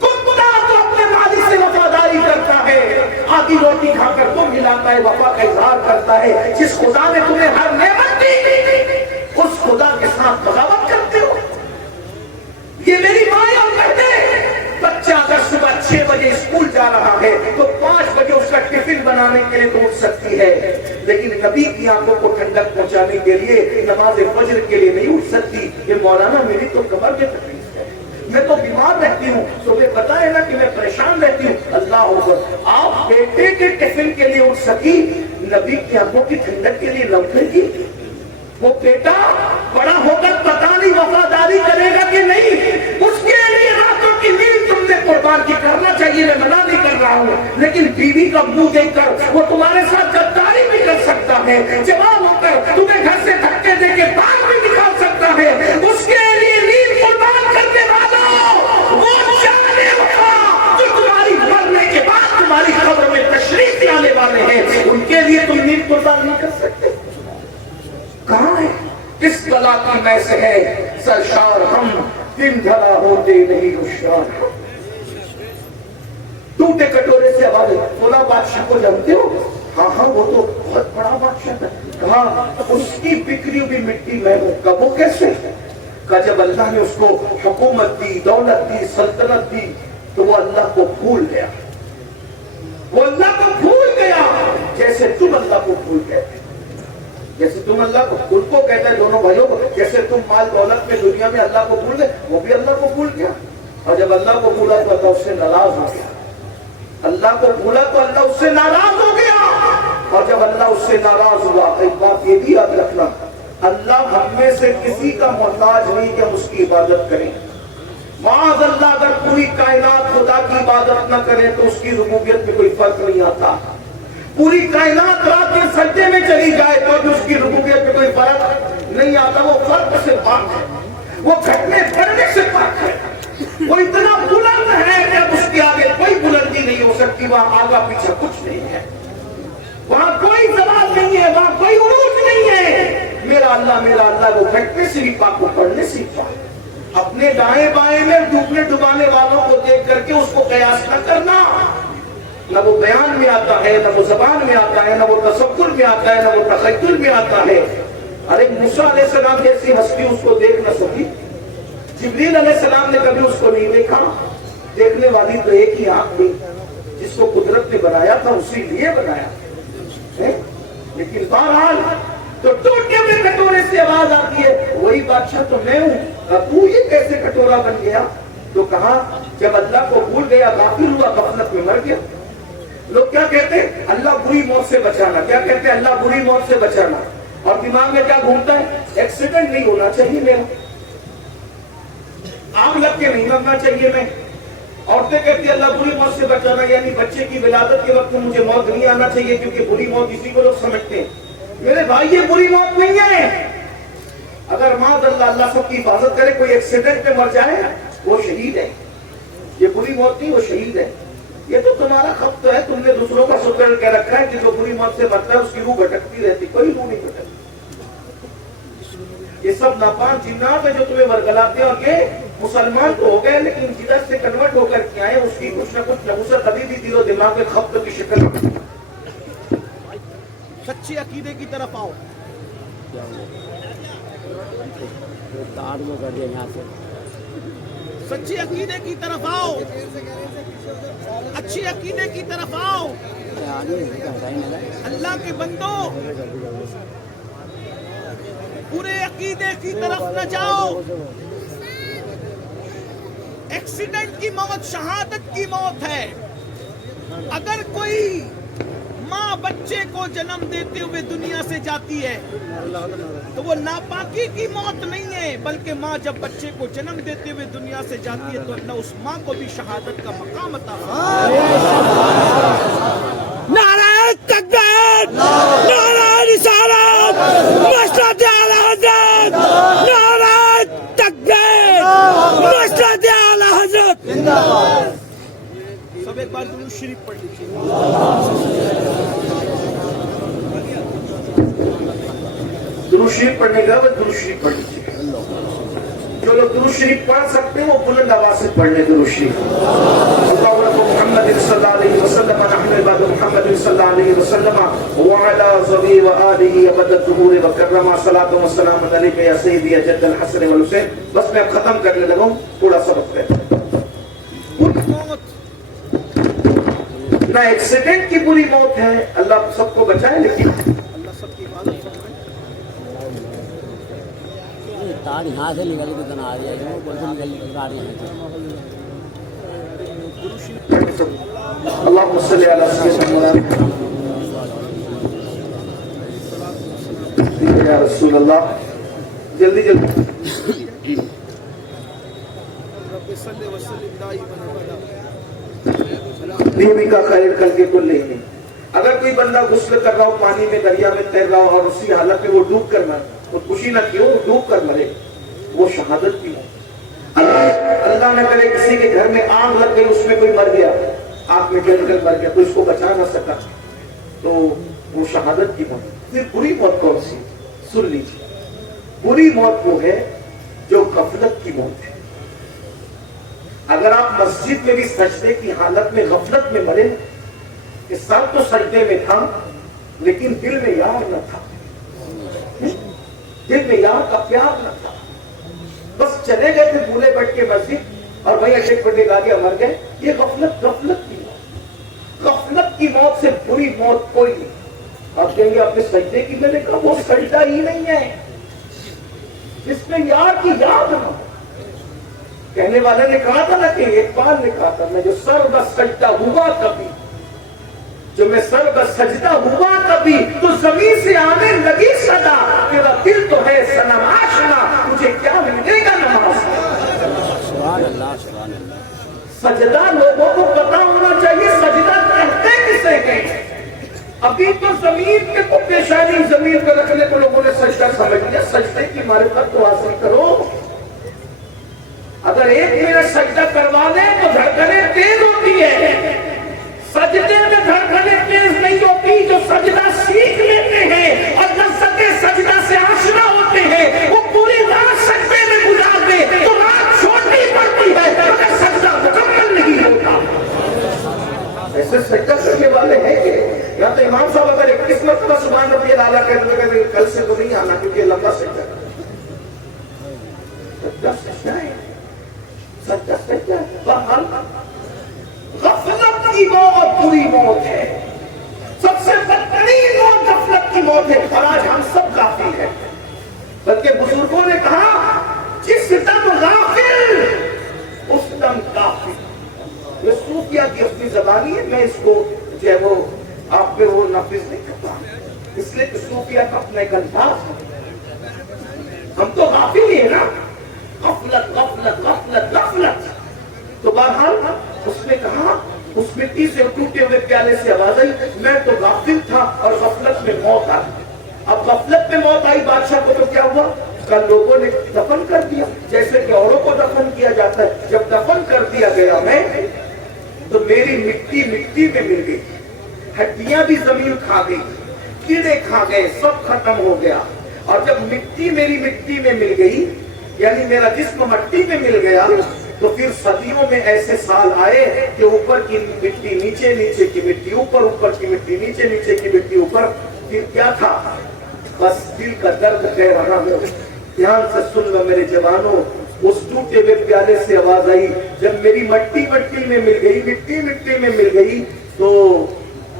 کتا تو اپنے مالک سے وفاداری کرتا ہے، آدھی روٹی کھا کر تم ہلاتا ہے، وفا کا اظہار کرتا ہے۔ جس خدا نے تمہیں ہر نعمت دی اس خدا کے ساتھ بغاوت کرتے ہو۔ یہ میری ماں اور بہنیں، بچہ اگر صبح 6 بجے اسکول جا رہا ہے تو 5 بجے اس کا ٹفن بنانے کے لیے تو اٹھ سکتی ہے، لیکن نبی کی آنکھوں کو ٹھنڈک پہنچانے کے لیے نماز فجر کے لیے نہیں اٹھ سکتی۔ یہ مولانا میری تو کمر میں تکلیف ہے، میں تو بیمار رہتی ہوں، تمہیں پتا ہے نا کہ میں پریشان رہتی ہوں۔ اللہ اکبر، آپ بیٹے کے ٹفن کے لیے اٹھ سکی، نبی کی آنکھوں کی ٹھنڈک کے لیے نہ اٹھے گی؟ وہ بیٹا بڑا ہو کر پتہ نہیں وفاداری کرے گا کہ نہیں، اس کے لیے راتوں کی نیند تم نے قربان کی کرنا چاہیے، میں منع نہیں کر رہا ہوں، لیکن بیوی کا منہ دیکھ کر وہ تمہارے ساتھ غداری بھی کر سکتا ہے، جوان ہو کر تمہیں گھر سے دھکے دے کے باہر بھی نکال سکتا ہے، اس کے لیے نیند قربان کرنے والا والے ہیں ان کے لیے تم نیند قربان نہیں کر سکتے؟ کہاں ہے؟ کس بلا کی میں سے ہے سرشار ہم، دن بھلا ہوتے نہیں ہوشیار ہم۔ ٹوٹے کٹورے سے آواز بولا بادشاہ کو جانتے ہو؟ ہاں ہاں وہ تو بہت بڑا بادشاہ تھا۔ کہا اس کی بکری ہوئی مٹی میں ہوں۔ کہا وہ کیسے؟ کہا جب اللہ نے اس کو حکومت دی، دولت دی، سلطنت دی تو وہ اللہ کو بھول گیا، وہ اللہ کو بھول گیا جیسے تم اللہ کو بھول گئے تھے، جیسے تم اللہ کو خود کو کہتے ہیں دونوں بھائیوں کو، جیسے تم مال دولت میں دنیا میں اللہ کو بھول گئے وہ بھی اللہ کو بھول گیا۔ اور جب اللہ کو بھولا تو اللہ اس سے ناراض ہو گیا، اللہ کو بھولا تو اللہ اس سے ناراض ہو گیا، اور جب اللہ اس سے ناراض ہوا ایک بات یہ بھی یاد رکھنا، اللہ ہم میں سے کسی کا محتاج نہیں کہ ہم اس کی عبادت کریں۔ معاذ اللہ اگر پوری کائنات خدا کی عبادت نہ کرے تو اس کی ربوبیت میں کوئی فرق نہیں آتا، پوری کائنات رات کے سجدے میں چلی جائے تو بھی اس کی ربوبیت میں کوئی فرق نہیں آتا، وہ فرق سے پاک ہے، وہ گھٹنے پڑنے سے پاک ہے، وہ اتنا بلند ہے کہ اب اس کے آگے کوئی بلندی نہیں ہو سکتی، وہاں آگا پیچھے کچھ نہیں ہے، وہاں کوئی زوال نہیں ہے، وہاں کوئی عروج نہیں ہے۔ میرا اللہ وہ گھٹنے سے بھی پاک، وہ پڑھنے سے بھی پاک۔ اپنے دائیں بائیں میں ڈوبنے ڈبانے والوں کو دیکھ کر کے اس کو قیاس نہ کرنا، نہ وہ بیان میں آتا ہے، نہ وہ زبان میں آتا ہے، نہ وہ تصور میں آتا ہے، نہ وہ تخیل میں آتا ہے۔ ارے موسیٰ علیہ السلام جیسی ہستی اس کو دیکھ نہ سکی، جبریل علیہ السلام نے کبھی اس کو نہیں دیکھا، دیکھنے والی تو ایک ہی آنکھ تھی، جس کو قدرت نے بنایا تھا اسی لیے بنایا ہے۔ لیکن بہرحال تو ٹوٹے ہوئے کٹورے سے آواز آتی ہے وہی بادشاہ تو میں ہوں، تو یہ کیسے کٹورا بن گیا؟ تو کہا جب اللہ کو بھول گیا، غافل ہوا، غفلت میں مر گیا۔ لوگ کیا کہتے ہیں؟ اللہ بری موت سے بچانا، کیا کہتے ہیں؟ اللہ بری موت سے بچانا، اور دماغ میں کیا گھومتا ہے؟ ایکسیڈنٹ نہیں ہونا چاہیے میرا، آگ لگ کے نہیں مرنا چاہیے میں۔ عورتیں کہتی ہیں اللہ بری موت سے بچانا، یعنی بچے کی ولادت کے وقت مجھے موت نہیں آنا چاہیے، کیونکہ بری موت اسی کو لوگ سمجھتے ہیں۔ میرے بھائی یہ بری موت نہیں ہے، اگر معاذ اللہ اللہ سب کی حفاظت کرے کوئی ایکسیڈنٹ میں مر جائے وہ شہید ہے، یہ بری موت نہیں، وہ شہید ہے۔ یہ تو تمہارا خط تو ہے، تم نے دوسروں کا شکر کہہ رکھا ہے کہ جو بری موت سے مرتا ہے اس کی روح بھٹکتی رہتی، کوئی روح نہیں بھٹکتی۔ یہ سب ناپاک جنات ہیں جو تمہیں ورگلاتے ہیں، اور یہ مسلمان تو ہو گئے لیکن جدھر سے کنورٹ ہو کر کے آئے اس کی کچھ نہ کچھ نبوست ابھی بھی دل و دماغ میں خط کی شکل۔ سچے عقیدے کی طرف آؤ، سچے عقیدے کی طرف آؤ، اچھی عقیدے کی طرف آؤ۔ اللہ کے بندو برے عقیدے کی طرف نہ جاؤ۔ ایکسیڈنٹ کی موت شہادت کی موت ہے۔ اگر کوئی ماں بچے کو جنم دیتے ہوئے دنیا سے جاتی ہے تو وہ ناپاکی کی موت نہیں ہے، بلکہ ماں جب بچے کو جنم دیتے ہوئے دنیا سے جاتی ہے تو اللہ اس ماں کو بھی شہادت کا مقام عطا نعرہ تکبیر، نعرہ رسالت، مسجد اعلی حضرت، نعرہ تکبیر، مسجد اعلی حضرت زندہ باد۔ سب ایک بار درود شریف پڑھ لیجیے۔ درود شریف پڑھنے کا درود شریف پڑھ لیجیے۔ جو لوگ درود شریف پڑھ سکتے ہیں وہ بلند آواز سے پڑھ لیں درود شریف۔ محمد صلی اللہ علیہ وسلم، نحن عباد محمد صلی اللہ علیہ وسلم وعلی ذوی و آلہ ابد الظہور وکرما صلاۃ و سلام علیک یا سیدی یا جد الحسن والحسین۔ بس میں اب ختم کرنے لگا ہوں، تھوڑا سا وقت ہے۔ نہ ایکسیڈنٹ کی بری موت ہے، اللہ سب کو بچائے، لیکن اللہ سب کی حفاظت فرمائے۔ تار یہاں سے نکل کے تنا آ رہی ہے، کوئی سے نکل آ رہی ہے۔ اللہم صلی علی سیدنا محمد یا رسول اللہ۔ جلدی جلدی رب صلی وسلم دائما ابدا۔ بیوی کا خیر کر کے کل نہیں۔ اگر کوئی بندہ غسل کر رہا ہو، پانی میں دریا میں تیر رہا ہو اور اسی حالت میں وہ ڈوب کر مرے، خودکشی نہ کی ہو، وہ ڈوب کر مرے، وہ شہادت بھی ہے۔ اللہ نہ کرے کسی کے گھر میں آگ لگ گئی، اس میں کوئی مر گیا، آگ میں جل کر مر گیا، تو اس کو بچا نہ سکا، تو وہ شہادت کی موت. پھر بری موت کون سی؟ سن لیجیے. بری موت وہ ہے جو غفلت کی موت ہے. اگر آپ مسجد میں بھی سجدے کی حالت میں غفلت میں مرے کہ سر تو سجدے میں تھا لیکن دل میں یاد نہ تھا, دل میں یاد کا پیار نہ تھا, بس چلے گئے تھے بھولے بیٹھ کے مسجد اور بھائی اٹیک پٹے گا کے مر گئے, یہ غفلت کی موت. غفلت کی موت سے بری موت کوئی نہیں. آپ کہیں گے اپنے سجدے کی, میں نے کہا وہ سجدہ ہی نہیں ہے جس میں یار کی یاد نہ ہو. کہنے والے نے کہا تھا نا کہ اقبال نے کہا تھا, میں جو سر بس سجدہ ہوا کبھی, جو میں سر بس سجدہ ہوا کبھی تو زمین سے آنے لگی صدا, تیرا دل تو ہے صنم آشنا, مجھے کیا ملے گا نماز. سبحان اللہ سبحان اللہ. سجدہ لوگوں کو پتا ہونا چاہیے سجدہ کہتے کسے ہیں. ابھی تو زمین کے کو پیشانی زمین پہ رکھنے کو لوگوں نے سجدہ سمجھ لیا. سجدے کی معرفت تو حاصل کرو. اگر ایک منٹ سجدہ کروا دیں تو دھڑکنیں تیز ہوتی ہے. سجدے میں دھڑکنیں تیز نہیں ہوتی. جو سجدہ سیکھ لیتے ہیں اور لذت سجدہ سے آشنا ہوتے ہیں وہ پوری رات سجدے میں گزار دے تو رات چھوٹی پڑتی ہے مگر سجدہ مکمل نہیں ہوتا. ایسے سجدہ کرنے والے ہیں کہ یا تو امام صاحب اگر 21 مرتبہ سبحان ربی الاعلیٰ کہتے ہیں کل سے تو نہیں آنا کیونکہ لمبا سجدہ ہے. غفلت کی موت بری موت ہے. سب سے بدترین موت غفلت کی موت ہے. اور آج ہم سب غافل ہیں. بلکہ بزرگوں نے کہا جس دم غافل اس دم کافر. یہ صوفیہ کی اپنی زبانی ہے, میں اس کو جو ہے وہ آپ پہ وہ نافذ نہیں کرتا اس لیے کہ صوفیہ کا اپنا ایک انداز ہے. ہم تو غافل ہی ہیں نا. غفلت غفلت غفلت غفلت. تو بہرحال اس نے کہا, اس مٹی سے ٹوٹے ہوئے پیالے سے آواز آئی, میں تو غافل تھا اور غفلت میں موت آ گئی. اب غفلت میں موت آئی بادشاہ کو تو کیا ہوا, کل لوگوں نے دفن کر دیا جیسے کہ اوروں کو دفن کیا جاتا ہے. جب دفن کر دیا گیا میں تو میری مٹی مٹی میں مل گئی, ہڈیاں بھی زمین کھا گئی, کیڑے کھا گئے, سب ختم ہو گیا. اور جب مٹی میری مٹی میں مل گئی یعنی میرا جسم مٹی میں مل گیا تو پھر صدیوں میں ایسے سال آئے کہ اوپر کی مٹی نیچے, نیچے کی مٹی اوپر, اوپر کی مٹی نیچے, نیچے کی مٹی اوپر. پھر کیا تھا, بس دل کا درد کہہ رہا ہوں. دھیان سے سن لو میرے جوانوں. اس ٹوٹے ہوئے پیالے سے آواز آئی, جب میری مٹی مٹی میں مل گئی, مٹی مٹی میں مل گئی تو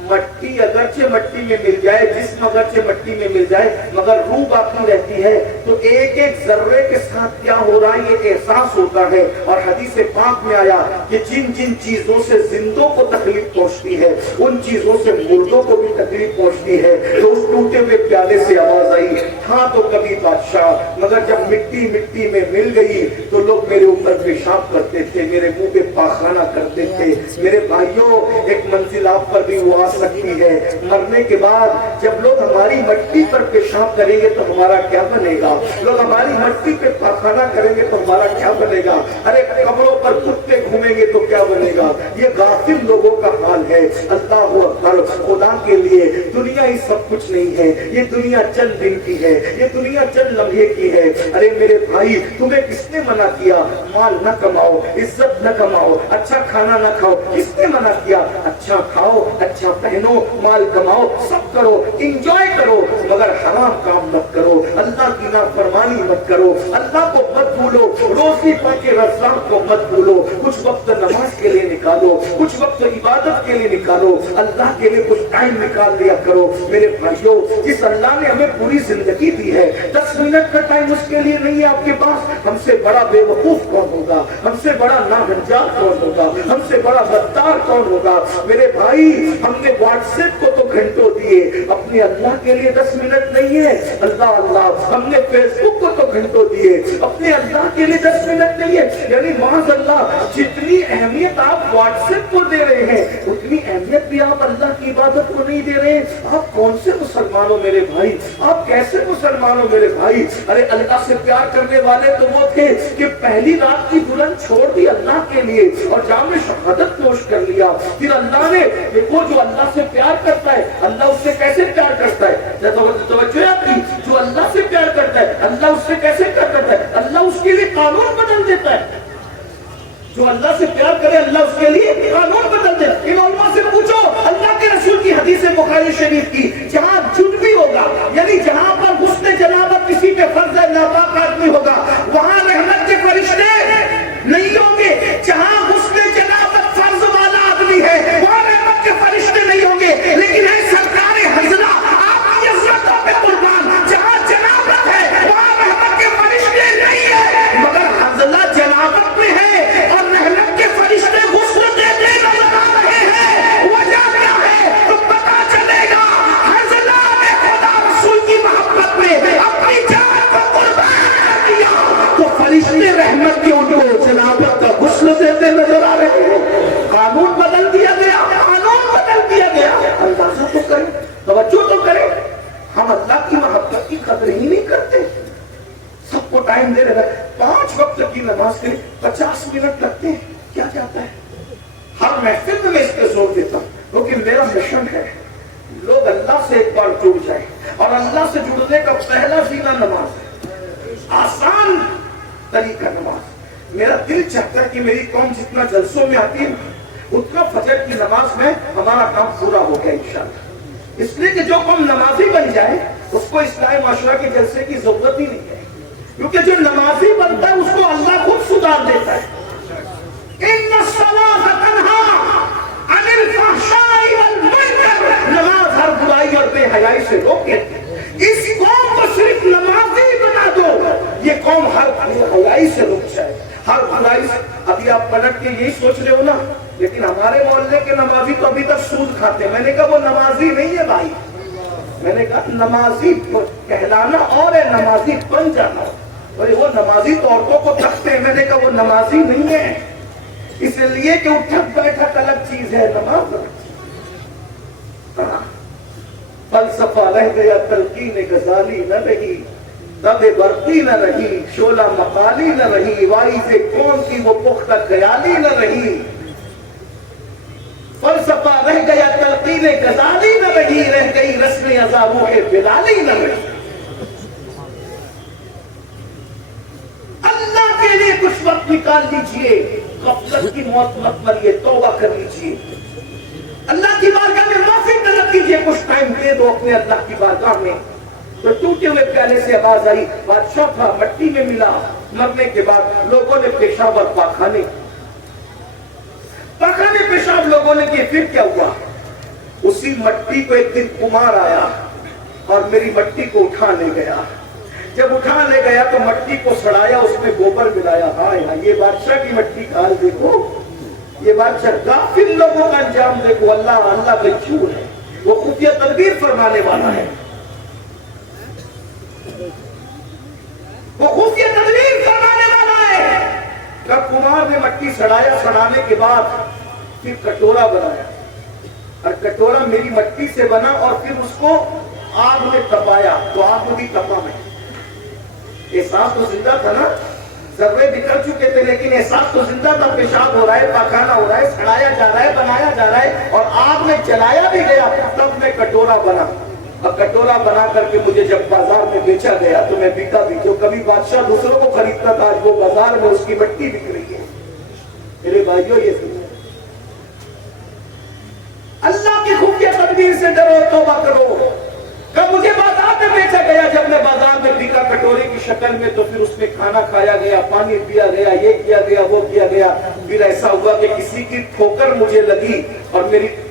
مٹی اگرچہ مٹی میں مل جائے, جسم اگرچہ مٹی میں مل جائے مگر روح باقی رہتی ہے. تو ایک ایک ذرے کے ساتھ کیا ہو رہا ہے یہ احساس ہوتا ہے. اور حدیث پاک میں آیا کہ جن جن چیزوں سے زندوں کو تکلیف پہنچتی ہے ان چیزوں سے مردوں کو بھی تکلیف پہنچتی ہے. تو اس ٹوٹے ہوئے پیالے سے آواز آئی, تھا تو کبھی بادشاہ مگر جب مٹی مٹی میں مل گئی تو لوگ میرے اوپر پیشاب کرتے تھے, میرے منہ پہ پاخانہ کرتے تھے. میرے بھائیوں, ایک منزل آپ پر بھی وہ سکتی ہے. مرنے کے بعد جب لوگ ہماری مٹی پر پیشاب کریں گے تو ہمارا کیا بنے گا, لوگ ہماری مٹی پہ پاخانہ کریں گے تو ہمارا کیا بنے گا, ارے قبروں پر کتے گھومیں گے تو کیا بنے گا. یہ غافل لوگوں کا حال ہے. اللہ اکبر. خدا کے لیے دنیا ہی سب کچھ نہیں ہے. یہ دنیا چند دن کی ہے, یہ دنیا چند لمحے کی ہے. ارے میرے بھائی, تمہیں کس نے منع کیا مال نہ کماؤ, عزت نہ کماؤ, اچھا کھانا نہ کھاؤ؟ کس نے منع کیا اچھا کھاؤ, اچھا پہنو, مال کماؤ, سب کرو, انجوائے کرو, مگر حرام کام مت کرو, اللہ کی نافرمانی مت کرو, اللہ کو مت بھولو, روزی پاکے رزاق کو مت بھولو. کچھ وقت نماز کے لیے نکالو, کچھ وقت عبادت کے لیے نکالو, اللہ کے لیے کچھ ٹائم نکال دیا کرو. میرے بھائیوں, جس اللہ نے ہمیں پوری زندگی دی ہے, 10 منٹ کا ٹائم اس کے لیے نہیں ہے آپ کے پاس, ہم سے بڑا بے وقوف کون ہوگا, ہم سے بڑا ناہنجار کون ہوگا, ہم سے بڑا غدار کون ہوگا. میرے بھائی, ہم نے واٹس ایپ کو تو گھنٹوں دیے, اپنے اللہ کے لیے 10 منٹ نہیں ہے. اللہ اللہ. ہم نے فیس بک کو تو گھنٹوں دیے, اپنے اللہ کے لیے 10 منٹ نہیں ہے. یعنی معاذ اللہ, جتنی اہمیت آپ واٹس ایپ کو دے رہے ہیں اتنی اہمیت بھی آپ اللہ کی عبادت کو نہیں دے رہے ہیں. آپ کون سے مسلمان ہو میرے بھائی؟ آپ کیسے مسلمان ہو میرے بھائی؟ ارے اللہ سے پیار کرنے والے تو وہ تھے کہ پہلی رات کی دلہن چھوڑ دی اللہ کے لیے اور جام شہادت نوش کر لیا. پھر اللہ نے دیکھو جو اللہ سے پیار کرتا ہے اللہ اس سے کیسے پیار کرتا ہے. توجہ آپ کی, جو اللہ سے پیار کرتا ہے اللہ اس سے کیسے پیار کرتا ہے. اللہ اس کے لیے قانون بدل دیتا ہے. جو اللہ سے پیار کرے اللہ اس کے لیے قانون بدل دے. ان علماء سے پوچھو اللہ کے رسول کی حدیث بخاری شریف کی, جہاں جن بھی ہوگا یعنی جہاں پر غسل جنابت کسی پہ فرض ہے ناپاک آدمی ہوگا وہاں رحمت کے فرشتے نہیں ہوں گے. جہاں غسل جنابت فرض والا آدمی ہے وہاں رحمت کے فرشتے نہیں ہوں گے. لیکن ہے سرکار حضرہ آپ کی عزتوں پہ قربان, جہاں جنابت ہے وہاں رحمت کے فرشتے نہیں ہے مگر حضرہ جنابت میں ہے اور رحمت کے فرشتے غسل دیتے نظر آ رہے ہیں. وجہ کیا ہے تو پتا چلے گا حضرہ نے خدا رسول کی محبت میں اپنی جان کو قربان کر دیا تو فرشتے رحمت کے ان کو جنابت کا غسل دیتے نظر آ رہے ہیں. قانون بدل دیا گیا, قانون بدل دیا گیا. اندازہ تو کریں, توجہ تو کریں. ہم اللہ کی محبت کی قدر ہی نہیں کرتے. سب کو ٹائم دے رہے ہیں 5 وقت کی نماز کے 50 منٹ لگتے ہیں. کیا جاتا ہے؟ ہر محفل میں اس پہ زور دیتا ہوں کیونکہ میرا مشن ہے لوگ اللہ سے ایک بار جڑ جائیں اور اللہ سے جڑنے کا پہلا سیدھا نماز ہے, آسان طریقہ نماز. میرا دل چاہتا ہے کہ میری قوم جتنا جلسوں میں آتی ہے اتنا فجر کی نماز میں ہمارا کام پورا ہو گیا انشاءاللہ. اس لیے کہ جو قوم نمازی بن جائے اس کو اسلامی معاشرہ کے جلسے کی ضرورت ہی نہیں ہے, کیونکہ جو نمازی بنتا ہے اس کو اللہ خود سدھار دیتا ہے. ان الصلاۃ تنہی عن الفحشاء والمنکر, نماز ہر برائی اور بے حیائی سے روکے. اس قوم کو صرف نمازی بنا دو, یہ قوم ہر بے حیائی سے رک جائے, ہر برائی سے. ابھی آپ پلٹ کے یہی سوچ رہے ہو نا, لیکن ہمارے محلے کے نمازی تو ابھی تک سود کھاتے ہیں. میں نے کہا وہ نمازی نہیں ہے بھائی, میں نے کہا نمازی کہلانا اور ہے نمازی بن جانا. وہ نمازی تو عورتوں کو تکتے ہیں, میں نے کہا وہ نمازی نہیں ہے, اس لیے کہ اٹھک بیٹھک الگ چیز ہے, نماز فلسفہ رہ گیا تلقین غزالی نہ رہی, تب برقی نہ رہی, شعلہ مقالی نہ رہی, وائز کون کی وہ پختہ خیالی نہ رہی. فلسفہ رہ گیا تلقین غزالی نہ رہی, رہ گئی رسم ازا روح بلالی نہ رہی. اللہ کے لیے کچھ وقت نکال لیجئے, غفلت کی موت مت مریے, توبہ کر لیجئے, اللہ کی بارگاہ میں معافی طلب کیجئے, کچھ ٹائم دے دو اپنے اللہ کی بارگاہ میں. تو ٹوٹے ہوئے پیالے سے آواز آئی, بادشاہ تھا مٹی میں ملا, مرنے کے بعد لوگوں نے پیشاب اور پاخانے پیشاب لوگوں نے کیے. پھر کیا ہوا, اسی مٹی کو ایک دن کمار آیا اور میری مٹی کو اٹھا لے گیا. جب اٹھا لے گیا تو مٹی کو سڑایا, اس میں گوبر ملایا. ہاں یہ بادشاہ کی مٹی کا حال دیکھو, یہ بادشاہ غافل لوگوں کا انجام دیکھو. اللہ اللہ غیور ہے, وہ خفیہ تدبیر فرمانے والا ہے, وہ خفیہ تدبیر فرمانے والا ہے. جب کمار نے مٹی سڑایا, سڑانے کے بعد پھر کٹورا بنایا, اور کٹورا میری مٹی سے بنا, اور پھر اس کو آگ میں تپایا تو آگ میں بھی تپا میں. احساس تو زندہ تھا نا, ذرے بکھر چکے تھے لیکن احساس تو زندہ تھا. پیشاب ہو رہا ہے, پاخانہ ہو رہا ہے, سڑایا جا رہا ہے, بنایا جا رہا ہے, اور آگ میں جلایا بھی گیا. تب میں کٹورا بنا, اور کٹورا بنا کر کے مجھے جب بازار میں بیچا گیا تو میں بکا بھی. جو کبھی بادشاہ دوسروں کو خریدتا تھا آج وہ بازار میں اس کی مٹی بک رہی ہے. میرے بھائیوں یہ سنو, اللہ کی خفیہ تدبیر سے ڈرو, توبہ کرو. کب مجھے بازار میں بیچا گیا, جب میں بازار میں بکا کٹورے کی شکل میں, تو پھر اس میں کھانا کھایا گیا, پانی پیا گیا, یہ کیا گیا, وہ کیا گیا. پھر ایسا ہوا کہ کسی کی ٹھوکر مجھے لگی اور میری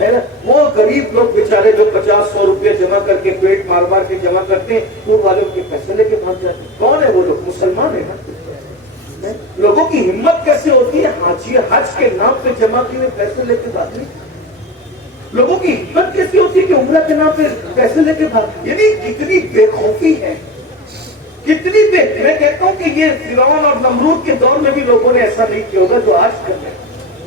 ہے نا. وہ غریب لوگ بیچارے جو 50-100 روپے جمع کر کے پیٹ مار مار کے جمع کرتے ہیں, وہ والے ان کے پیسے لے کے بھاگ جاتے ہیں. کون ہے وہ لوگ؟ مسلمان ہے نا. لوگوں کی ہمت کیسے ہوتی ہے حج کے نام پہ جمع کیے پیسے لے کے بھاگنے. لوگوں کی ہمت کیسی ہوتی ہے کہ عمرہ کے نام پہ پیسے لے کے بھاگ. یعنی کتنی بے خوفی ہے, کتنی میں کہتا ہوں کہ یہ فرعون اور نمرود کے دور میں بھی لوگوں نے ایسا نہیں کیا ہوگا جو آج کر رہے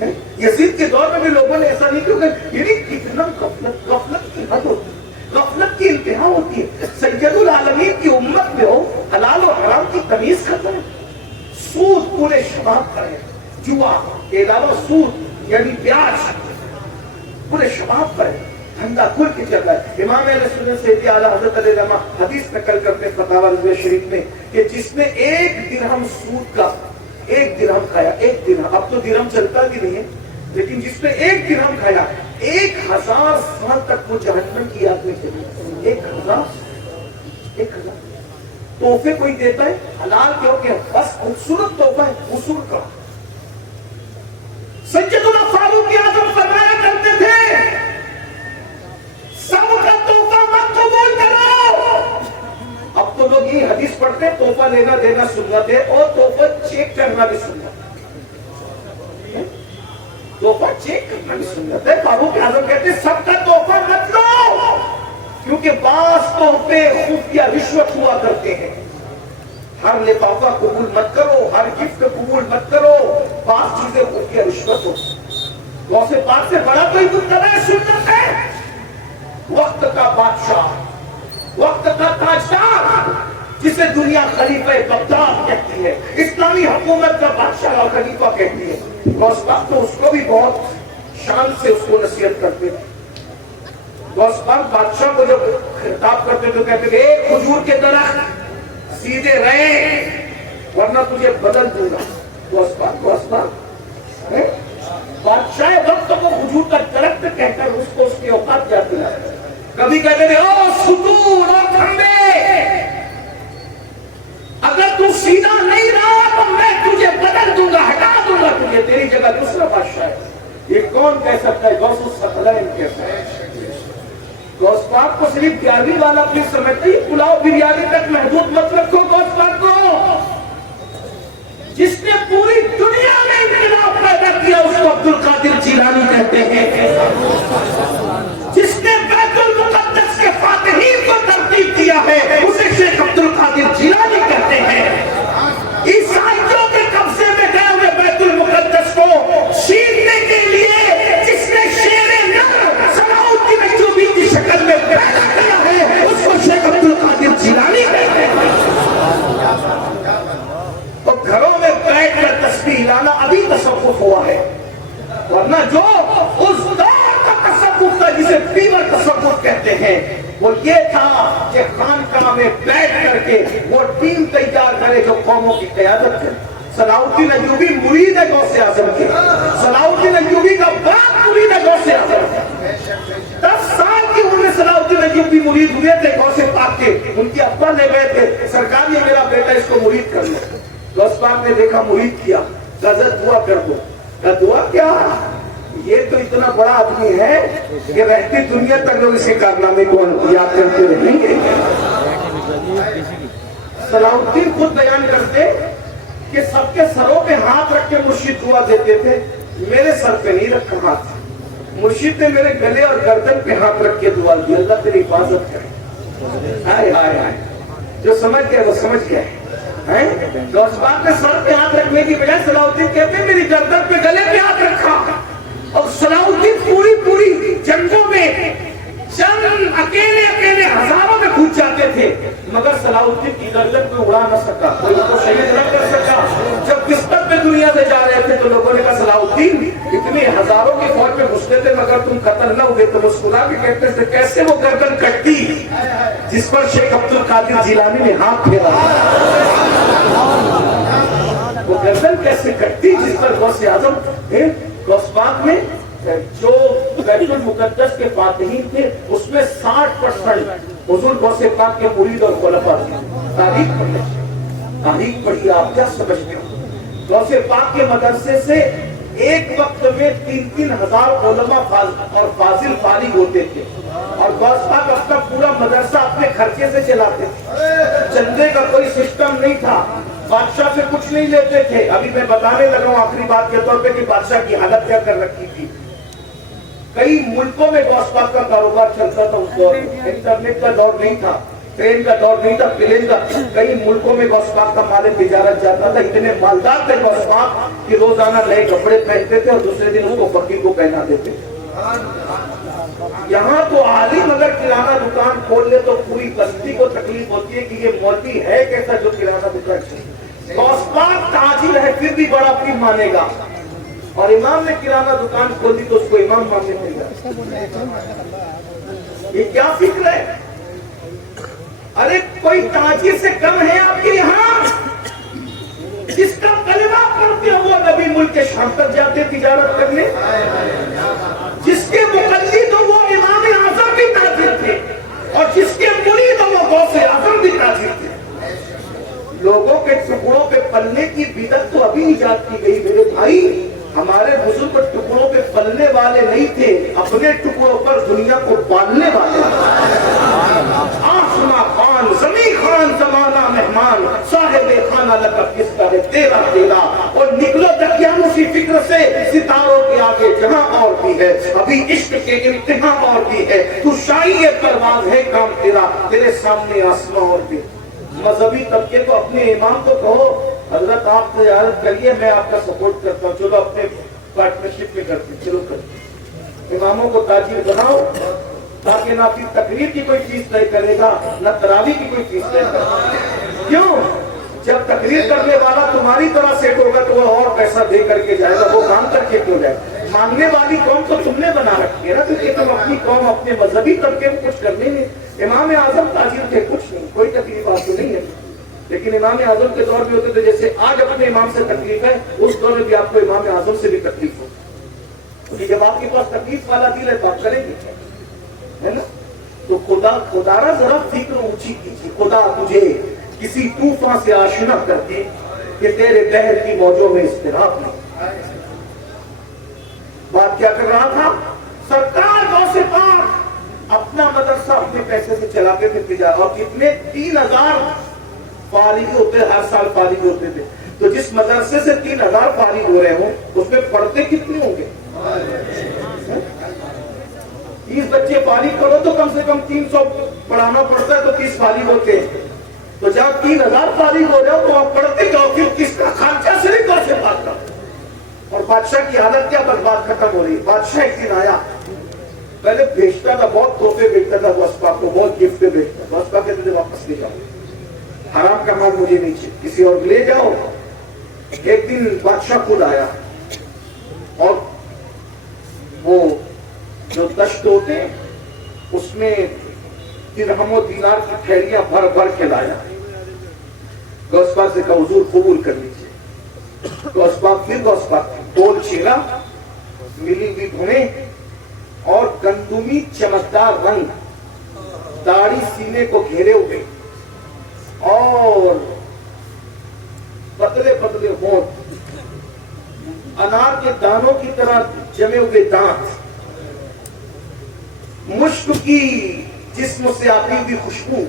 ہیں. یزید کے دور میں بھی لوگوں نے ایسا نہیں کیا ہوگا. یعنی کتنا غفلت کی حد ہوتی ہے, غفلت کی انتہا ہوتی ہے. سید العالمین کی امت میں ہو حلال و حرام کی تمیز ختم ہے. سود پورے شباب پر ہے, جوا کے علاوہ سود یعنی بیاج پورے شباب پر ہے, دھندا کھل کے چل رہا ہے. امام اہل سنت سیدی اعلیٰ حضرت علیہ الرحمہ حدیث نقل کرتے فتاوی رضویہ شریف میں کہ جس نے 1 درہم سود کا 1 درہم کھایا, 1 درہم, اب تو درہم چلتا بھی نہیں ہے, لیکن جس نے 1 درہم کھایا 1000 سال تک وہ جہنم کی آگ میں چلی. 1000 تحفے کوئی دیتا ہے حلال کیونکہ بس خوبصورت تحفہ ہے, خوبصورت کا. سیدنا فاروق اعظم فرمایا کرتے تھے سب کا تحفہ مت قبول کرو. اب تو لوگ یہ حدیث پڑھتے ہیں تحفہ لینا دینا سنت ہے اور تحفہ چیک کرنا بھی سنت ہے. تحفہ چیک کرنا بھی سنت ہے. فاروق اعظم کہتے ہیں سب کا تحفہ مت لو, کیونکہ بعض تحفے خفیہ رشوت ہوا کرتے ہیں. ہر لفافہ قبول مت کرو, ہر گفٹ قبول مت کرو, بعض چیزیں خفیہ رشوت ہو. غوث پاک سے بڑا کوئی متبع سنت ہے. وقت کا بادشاہ, وقت کا تاجدار, جسے دنیا خلیفہ بغداد کہتی ہے, اسلامی حکومت کا بادشاہ اور خلیفہ کہتی ہے. غوث پاک تو اس کو بھی بہت شان سے اس کو نصیحت کرتے تھے. غوث پاک بادشاہ کو جب خطاب کرتے تو کہتے تھے اے کھجور کے درخت سیدھے رہے ورنہ تجھے بدل دوں گا. غوث پاک بادشاہ وقت کو کھجور کا درخت کہہ کر اس کو اس کی اوقات یاد دلاتے. کبھی کہتے تھے او ستون او کھمبے, اگر تو سیدھا نہیں رہا تو میں تجھے بدل دوں گا, ہٹا دوں گا تجھے, تیری جگہ دوسرا بادشاہ ہے. یہ کون کہہ سکتا ہے؟ غوث الثقلین کہتا ہے. غوث پاک کو صرف 11ویں والا پلیز سمجھتے ہیں, پلاؤ بریانی تک محدود مت رکھو. غوث پاک کو جس نے پوری دنیا میں انقلاب پیدا کیا اس کو عبد القادر جیلانی کہتے ہیں. جس نے بیت المقدس کے فاتحین کو ترتیب دیا ہے اسے شیخ عبد القادر جیلانی کہتے ہیں. عیسائیوں کے قبضے میں گئے ہوئے بیت المقدس کو چھیننے کے لیے جس نے شیر نر صلاح الدین ایوبی کی شکل میں پیدا کیا ہے اس کو شیخ عبد القادر جیلانی کہتے ہیں. تو گھروں میں بیٹھ کر تسبیح لانا ابھی تصوف ہوا ہے, ورنہ جو اس دور کا تصوف تھا جسے پیور تصوف کہتے ہیں وہ یہ تھا کہ خانقاہ میں بیٹھ کر کے وہ ٹیم تیار کرے جو قوموں کی قیادت کرے. صلاح الدین ایوبی مرید ہے غوث اعظم کے, صلاح الدین ایوبی کا باپ مرید ہے غوث اعظم. 10 سال کی عمر میں صلاح الدین ایوبی مرید ہوئے تھے غوث پاک کے. ان کی ابا لے گئے تھے سرکار یہ میرا بیٹا اس کو مرید کر لو. غوث پاک نے دیکھا مرید کیا, کہا دعا کر دو. کہا دعا کیا, یہ تو اتنا بڑا آدمی ہے کہ رہتی دنیا تک لوگ اس کے کارنامے کو یاد کرتے رہیں گے. صلاح الدین خود بیان کرتے کہ سب کے سروں پہ ہاتھ رکھ کے مرشد دعا دیتے تھے, میرے سر پہ نہیں رکھا ہاتھ. مرشد نے میرے گلے اور گردن پہ ہاتھ رکھ کے دعا دی, اللہ تیری حفاظت کرے. ہائے ہائے ہائے, جو سمجھ گئے وہ سمجھ گئے. غوث پاک نے سر پہ ہاتھ رکھنے کی بجائے صلاح الدین کہتے ہیں میری گردن پہ گلے پہ ہاتھ رکھا. اور صلاح الدین پوری جنگوں میں چند اکیلے ہزاروں میں کود جاتے تھے مگر صلاح الدین کی گردن پہ اڑا نہ سکا, کوئی ان کو شہید نہ کر سکا. جب بستر پہ دنیا سے جا رہے تھے تو لوگوں نے کہا صلاح الدین اتنے ہزاروں کی فوج میں گھستے تھے مگر تم قتل نہ ہوئے. تو مسکرا کے کہتے تھے کیسے وہ گردن کٹتی جس پر شیخ عبد القادر جیلانی نے ہاتھ پھیرا, وہ گردن کیسے کٹتی جس پر غوث اعظم. غوث پاک میں جو بیت المقدس کے فاتحین تھے اس میں 60% حضور غوث پاک کے مرید اور خلفاء تھے. تاریخ پڑھی آپ کیا سمجھتے ہو؟ غوث پاک کے مدرسے سے ایک وقت میں 3,000 علماء اور فاضل فارغ ہوتے تھے، اور غوث پاک اپنا پورا مدرسہ اپنے خرچے سے چلاتے تھے، چندے کا کوئی سسٹم نہیں تھا، بادشاہ سے کچھ نہیں لیتے تھے۔ ابھی میں بتانے لگا ہوں آخری بات کے طور پہ کہ بادشاہ کی حالت کیا کر رکھی تھی۔ کئی ملکوں میں غوث پاک کا کاروبار چلتا تھا اس دور میں، انٹرنیٹ کا دور نہیں تھا، ٹرین کا دور نہیں تھا، پلین کا، کئی ملکوں میں غوث پاک کا مال تجارت جاتا تھا۔ اتنے مالدار تھے غوث پاک کہ روزانہ نئے کپڑے پہنتے تھے اور دوسرے دن اس کو فقیر کو پہنا دیتے تھے۔ یہاں تو عالم اگر کرانہ دکان کھول لے تو پوری بستی کو تکلیف ہوتی ہے کہ یہ مولوی ہے کیسا جو کرانہ دکان ہے۔ غوث پاک تاجر ہے پھر بھی بڑا پیر مانے گا، اور امام نے کرانہ دکان کھول دی تو اس کو امام ماننے پڑے گا۔ یہ کیا فکر ہے؟ ارے کوئی تاجر سے کم ہے آپ کے یہاں؟ جس کا کلمہ پڑھتے ہو نبی ملک کے شام تک جاتے تجارت کرنے، جس کے مقلد ہو وہ امام اعظم بھی تاجر تھے، اور جس کے مرید ہو وہ غوث اعظم بھی تاجر تھے۔ لوگوں کے ٹکڑوں پہ پلنے کی بدعت تو ابھی ایجاد کی گئی میرے بھائی۔ ہمارے بزرگ ٹکڑوں پہ پلنے والے نہیں تھے، اپنے ٹکڑوں پر دنیا کو پالنے والے۔ آسماں خان زمین خان زمانہ مہمان، صاحب خانہ لقب کس کا ہے تیرا تیرا، اور نکلو دکیان اسی فکر سے ستاروں کے آگے جہاں اور بھی ہے، ابھی عشق کے امتحان اور بھی ہے، تو شاہی پرواز ہے کام تیرا، تیرے سامنے آسماں اور بھی۔ مذہبی طبقے کو اپنے امام کو کہو حضرت آپ تجارت کریے، میں آپ کا سپورٹ کرتا ہوں، چلو اپنے پارٹنرشپ میں کرتے چلو کرتے۔ اماموں کو تاجر بناؤ تاکہ نہ پھر تقریر کی کوئی فیس طے کرے گا نہ تراویح کی کوئی فیس طے کرے گا۔ کیوں؟ جب تقریر کرنے والا تمہاری طرح سیٹ ہوگا تو وہ اور پیسہ دے کر کے جائے گا، وہ کام کر کے کیوں جائے گا؟ مانگنے والی قوم تو تم نے بنا رکھی ہے نا، کیونکہ تم اپنی قوم اپنے مذہبی طبقے میں کچھ کرنے نہیں۔ امام اعظم تاجر تھے، کچھ نہیں، کوئی تکلیف آپ کو نہیں ہے، لیکن امام اعظم کے دور میں ہوتے تھے جیسے آج اپنے امام سے تکلیف ہے، اس دور میں بھی آپ کو امام اعظم سے بھی تکلیف ہو، کیونکہ جب آپ کے پاس تکلیف والا دل ہے تو آپ کریں گے ہے نا؟ تو خدا را ذرا فکر اونچی کیجیے، خدا تجھے کسی طوفان سے آشنا کر دے کہ تیرے بحر کی موجوں میں اضطراب نہیں۔ بات کیا کر رہا تھا؟ سرکار غوث پاک اپنا مدرسہ اپنے پیسے سے چلاتے تھے تجارت، اور کتنے 3,000 فارغ ہوتے، ہر سال فارغ ہوتے تھے، تو جس مدرسے سے 3,000 فارغ ہو رہے ہوں اس میں پڑھتے کتنے ہوں گے؟ 30 بچے فارغ کرو تو کم سے کم 300 پڑھانا پڑتا ہے، تو 30 فارغ ہوتے ہیں، تو جب 3,000 فارغ ہو جاؤ تو آپ پڑھتے جاؤ، پھر کس کا خرچہ صرف غوث پاک کا۔ اور بادشاہ کی حالت کیا برباد ختم ہو رہی ہے۔ بادشاہ ایک دن آیا، پہلے بھیجتا تھا، بہت تحفے بھیجتا تھا غوث پاک کو، بہت گفٹ بھیجتا، غوث پاک کہتے تھے واپس لے جاؤ، حرام کا مال مجھے نہیں چاہیے، کسی اور لے جاؤ۔ ایک دن بادشاہ خود آیا اور وہ جو دشت ہوتے ہیں اس میں درہم و دینار کی تھیلیاں بھر بھر کے لایا۔ غوث پاک سے کہا حضور قبول کر لیجیے۔ غوث پاک پھر غوث پاک بول چھیلا، ملی ہوئی دھویں اور گندمی چمکدار رنگ، داڑھی سینے کو گھیرے ہوئے اور پتلے پتلے ہونٹ، انار کے دانوں کی طرح جمے ہوئے دانت، مشک کی جسم سے آتی ہوئی خوشبو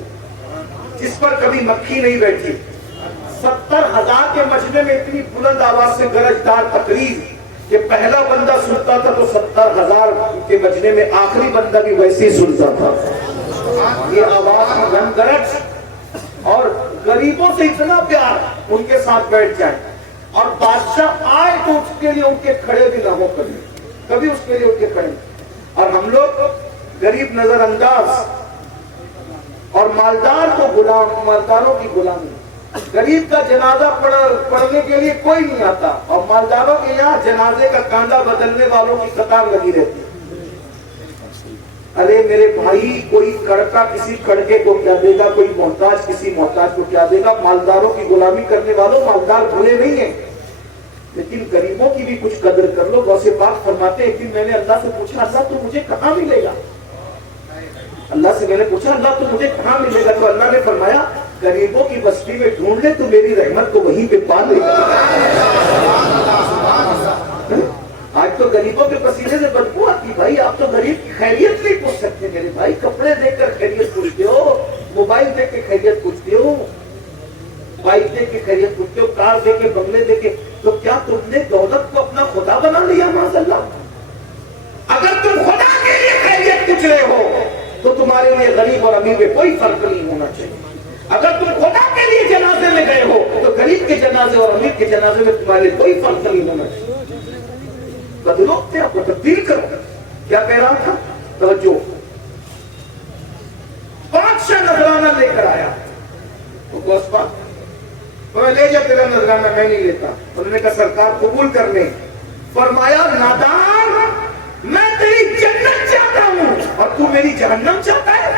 جس پر کبھی مکھی نہیں بیٹھی، 70,000 کے مجمع میں اتنی بلند آواز سے گرجدار تقریر کہ پہلا بندہ سنتا تھا تو 70,000 کے مجمع میں آخری بندہ بھی ویسے ہی سنتا تھا۔ یہ آواز کی گنگرج اور غریبوں سے اتنا پیار، ان کے ساتھ بیٹھ جائیں، اور بادشاہ آئے تو اس کے لیے ان کے کھڑے بھی نہ ہو، کبھی اس کے لیے ان کے کھڑے، اور ہم لوگ غریب نظر انداز اور مالدار کو غلام، مالداروں کی غلامی۔ غریب کا جنازہ پڑھنے کے لیے کوئی نہیں آتا، اور مالداروں کے یہاں جنازے کا کانڈا بدلنے والوں کی قطار لگی رہتی ہے۔ ارے میرے بھائی، کوئی کڑکا کسی کڑکے کو کیا دے گا، کوئی محتاج کسی محتاج کو کیا دے گا؟ مالداروں کی غلامی کرنے والوں، مالدار بھولے نہیں ہیں، لیکن غریبوں کی بھی کچھ قدر کر لو۔ غوث پاک فرماتے ہیں، ایک دن میں نے اللہ سے پوچھا اللہ تو مجھے کہاں ملے گا؟ اللہ سے میں نے پوچھا اللہ تو مجھے کہاں ملے گا؟ تو اللہ نے فرمایا غریبوں کی بستی میں ڈھونڈ لے تو میری رحمت کو وہیں پہ پا لے گا۔ تو غریبوں کے پسینے سے بدبو آتی. بھائی آپ تو غریب کی خیریت نہیں پوچھ سکتے میرے بھائی. کپڑے دیکھ کر خیریت پوچھتے ہو, موبائل دیکھ کے خیریت پوچھتے ہو, بائک دیکھ کے خیریت پوچھتے ہو, کار دیکھ کے, بنگلے دیکھ کے. تو کیا تم نے دولت کو اپنا خدا بنا لیا؟ معاذ اللہ. اگر تم خدا کے لیے خیریت پوچھ رہے ہو تو تمہارے لیے غریب اور امیر میں کوئی فرق نہیں ہونا چاہیے. اگر تم خدا کے لیے جنازے میں گئے ہو تو غریب کے جنازے اور امیر کے جنازے میں تمہارے لیے کوئی فرق نہیں ہونا چاہیے. بدلو اپنے آپ کو, تبدیل کرو. کیا کہہ رہا تھا؟ توجہ. بادشاہ نذرانہ لے کر آیا تو گوشت پاک لے جا, تیرا نذرانہ میں نہیں لیتا. انہوں نے کہا سرکار قبول کر لیں. فرمایا نادان, میں تیری جنت چاہتا ہوں اور تو میری جہنم چاہتا ہے.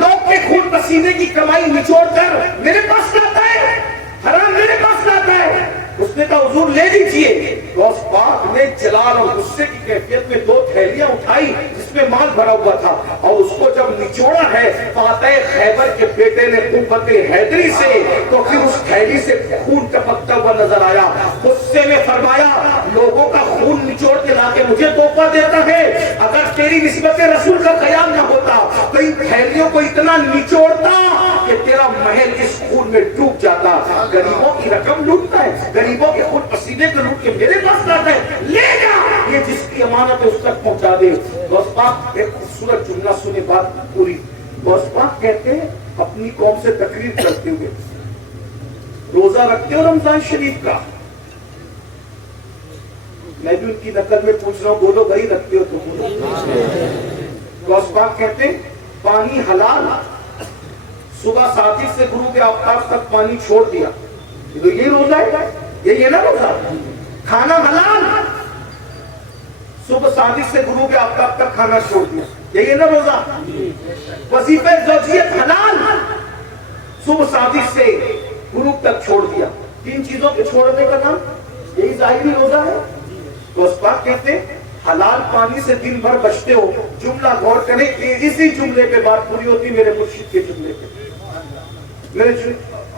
لوگ کے خون پسینے کی کمائی نچوڑ کر میرے پاس لاتا ہے, حرام میرے پاس لاتا ہے. اس نے کہا حضور لے لیجئے. غوث پاک نے جلال اور غصے کی کیفیت میں 2 تھیلیاں اٹھائی جس میں مال بھرا ہوا تھا, اور اس کو جب نچوڑا ہے فاتح خیبر کے بیٹے نے قوت حیدری سے, تو پھر اس تھیلی سے خون ٹپکتا ہوا نظر آیا. غصے میں فرمایا لوگوں کا خون نچوڑ کے لا کے مجھے تحفہ دیتا ہے. اگر تیری نسبت رسول کا خیال نہ ہوتا تو ان تھیلیوں کو اتنا نچوڑتا کہ تیرا محل اس خون میں ڈوب جاتا. غریبوں کی رقم لوٹتا ہے, غریبوں کے خون پسینے کو لوٹ کے میرے پاس لاتا ہے. لے جا, یہ جس کی امانت ہے اس تک پہنچا دے. غوث پاک ایک خوبصورت جملہ سنے, بات پوری. غوث پاک کہتے ہیں اپنی قوم سے تقریر کرتے ہوئے, روزہ رکھتے ہو رمضان شریف کا؟ میں بھی ان کی نقل میں پوچھ رہا ہوں, بولو بھائی رکھتے ہو تو بولو. غوث پاک کہتے ہیں پانی حلال, صبح صادق سے غروب آفتاب تک پانی چھوڑ دیا, تو یہ روزہ ہے, یہ نا روزہ. کھانا حلال, صبح صادق سے غروب آفتاب تک کھانا چھوڑ دیا, یہ نا روزہ. وظیفہ زوجیت حلال, صبح صادق سے غروب تک چھوڑ دیا. 3 چیزوں کے چھوڑنے کا نام یہی ظاہری روزہ ہے. غوث پاک کہتے ہیں حلال پانی سے دن بھر بچتے ہو. جملہ غور کریں, اسی جملے پہ بات پوری ہوتی میرے مرشد کے جملے پہ. میرے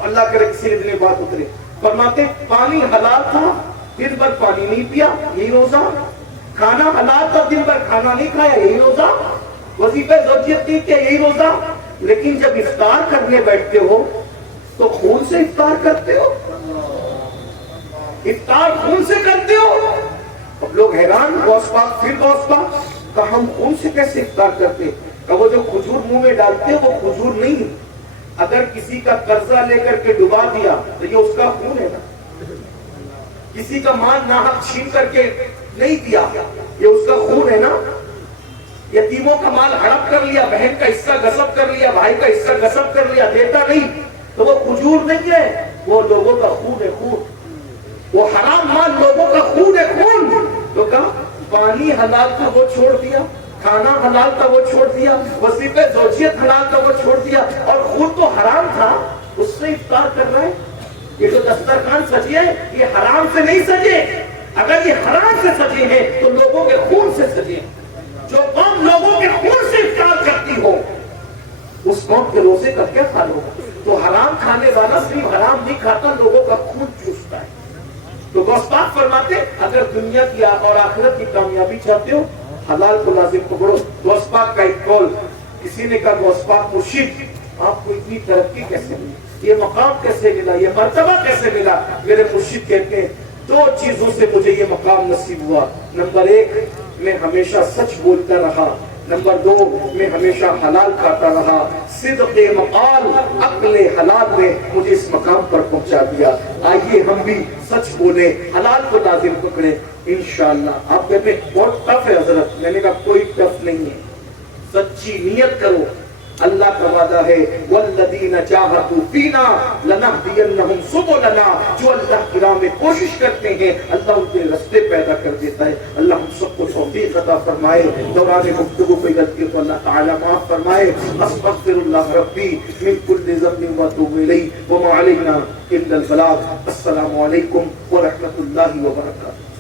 اللہ کرے کسی نے دل بات اترے. فرماتے پانی حلال تھا, دن بھر پانی نہیں پیا, یہی روزہ. کھانا حلال تھا, دن بھر کھانا نہیں کھایا, یہی روزہ. وظیفہ زوجیت نہیں کیا, یہی روزہ. لیکن جب افطار کرنے بیٹھتے ہو تو خون سے افطار کرتے ہو, افطار خون سے کرتے ہو. اب لوگ حیران. غوث پاک پھر غوث پاک کہ ہم خون سے کیسے افطار کرتے؟ کہ وہ جو کھجور منہ میں ڈالتے ہو وہ کھجور نہیں. اگر کسی کا قرضہ لے کر کے ڈبا دیا تو یہ اس کا خون ہے نا. کسی کا مال ناحق چھین کر کے نہیں دیا, یہ اس کا خون ہے نا. یتیموں کا مال ہڑپ کر لیا, بہن کا حصہ غصب کر لیا, بھائی کا حصہ غصب کر لیا, دیتا نہیں, تو وہ کھجور نہیں ہے, وہ لوگوں کا خون ہے. خون, وہ حرام مال لوگوں کا خون ہے. خون تو کہا پانی حلال تھا وہ چھوڑ دیا, کھانا حلال تھا وہ چھوڑ دیا, وظیفہ زوجیت حلال تھا وہ چھوڑ دیا, اور خون تو حرام تھا اس سے افطار کر رہے ہیں. یہ جو دسترخوان سجے ہیں یہ حرام سے نہیں سجے. اگر یہ حرام سے سجے ہیں تو لوگوں کے خون سے سجے ہیں. جو قوم لوگوں کے خون سے افطار کرتی ہو اس قوم کے روزے کا کیا حال ہوگا؟ تو حرام کھانے والا صرف حرام نہیں کھاتا, لوگوں کا خون چوستا ہے. تو غوث پاک فرماتے اگر دنیا کی اور آخرت کی کامیابی چاہتے ہو حلال کو لازم پکڑو. غوث پاک کا ایک قول, کسی نے کہا غوث پاک مرشد آپ کو اتنی ترقی کیسے ملی, یہ مقام کیسے ملا, یہ مرتبہ کیسے ملا؟ میرے مرشد کہتے ہیں 2 چیزوں سے مجھے یہ مقام نصیب ہوا. نمبر 1 میں ہمیشہ سچ بولتا رہا, نمبر 2 میں ہمیشہ حلال کھاتا رہا. صدق مقال عقل حلال نے مجھے اس مقام پر پہنچا دیا. آئیے ہم بھی سچ بولیں, حلال کو لازم پکڑیں انشاءاللہ. آپ کہتے ہیں بہت ٹف ہے حضرت, میں نے کہا کوئی ٹف نہیں ہے, سچی نیت کرو. اللہ کا وعدہ ہے والذین جاہدوا فینا لنہدینہم سبلنا, جو اللہ کی راہ میں کوشش کرتے ہیں اللہ ان کے راستے پیدا کر دیتا ہے. اللہ ہم سب کو توفیق عطا فرمائے. دوران گفتگو کوئی غلطی کو اللہ تعالی معاف فرمائے. استغفر اللہ ربی من کل ذنب واتوب الیہ وما علینا الا البلاغ. السلام علیکم ورحمۃ اللہ وبرکاتہ.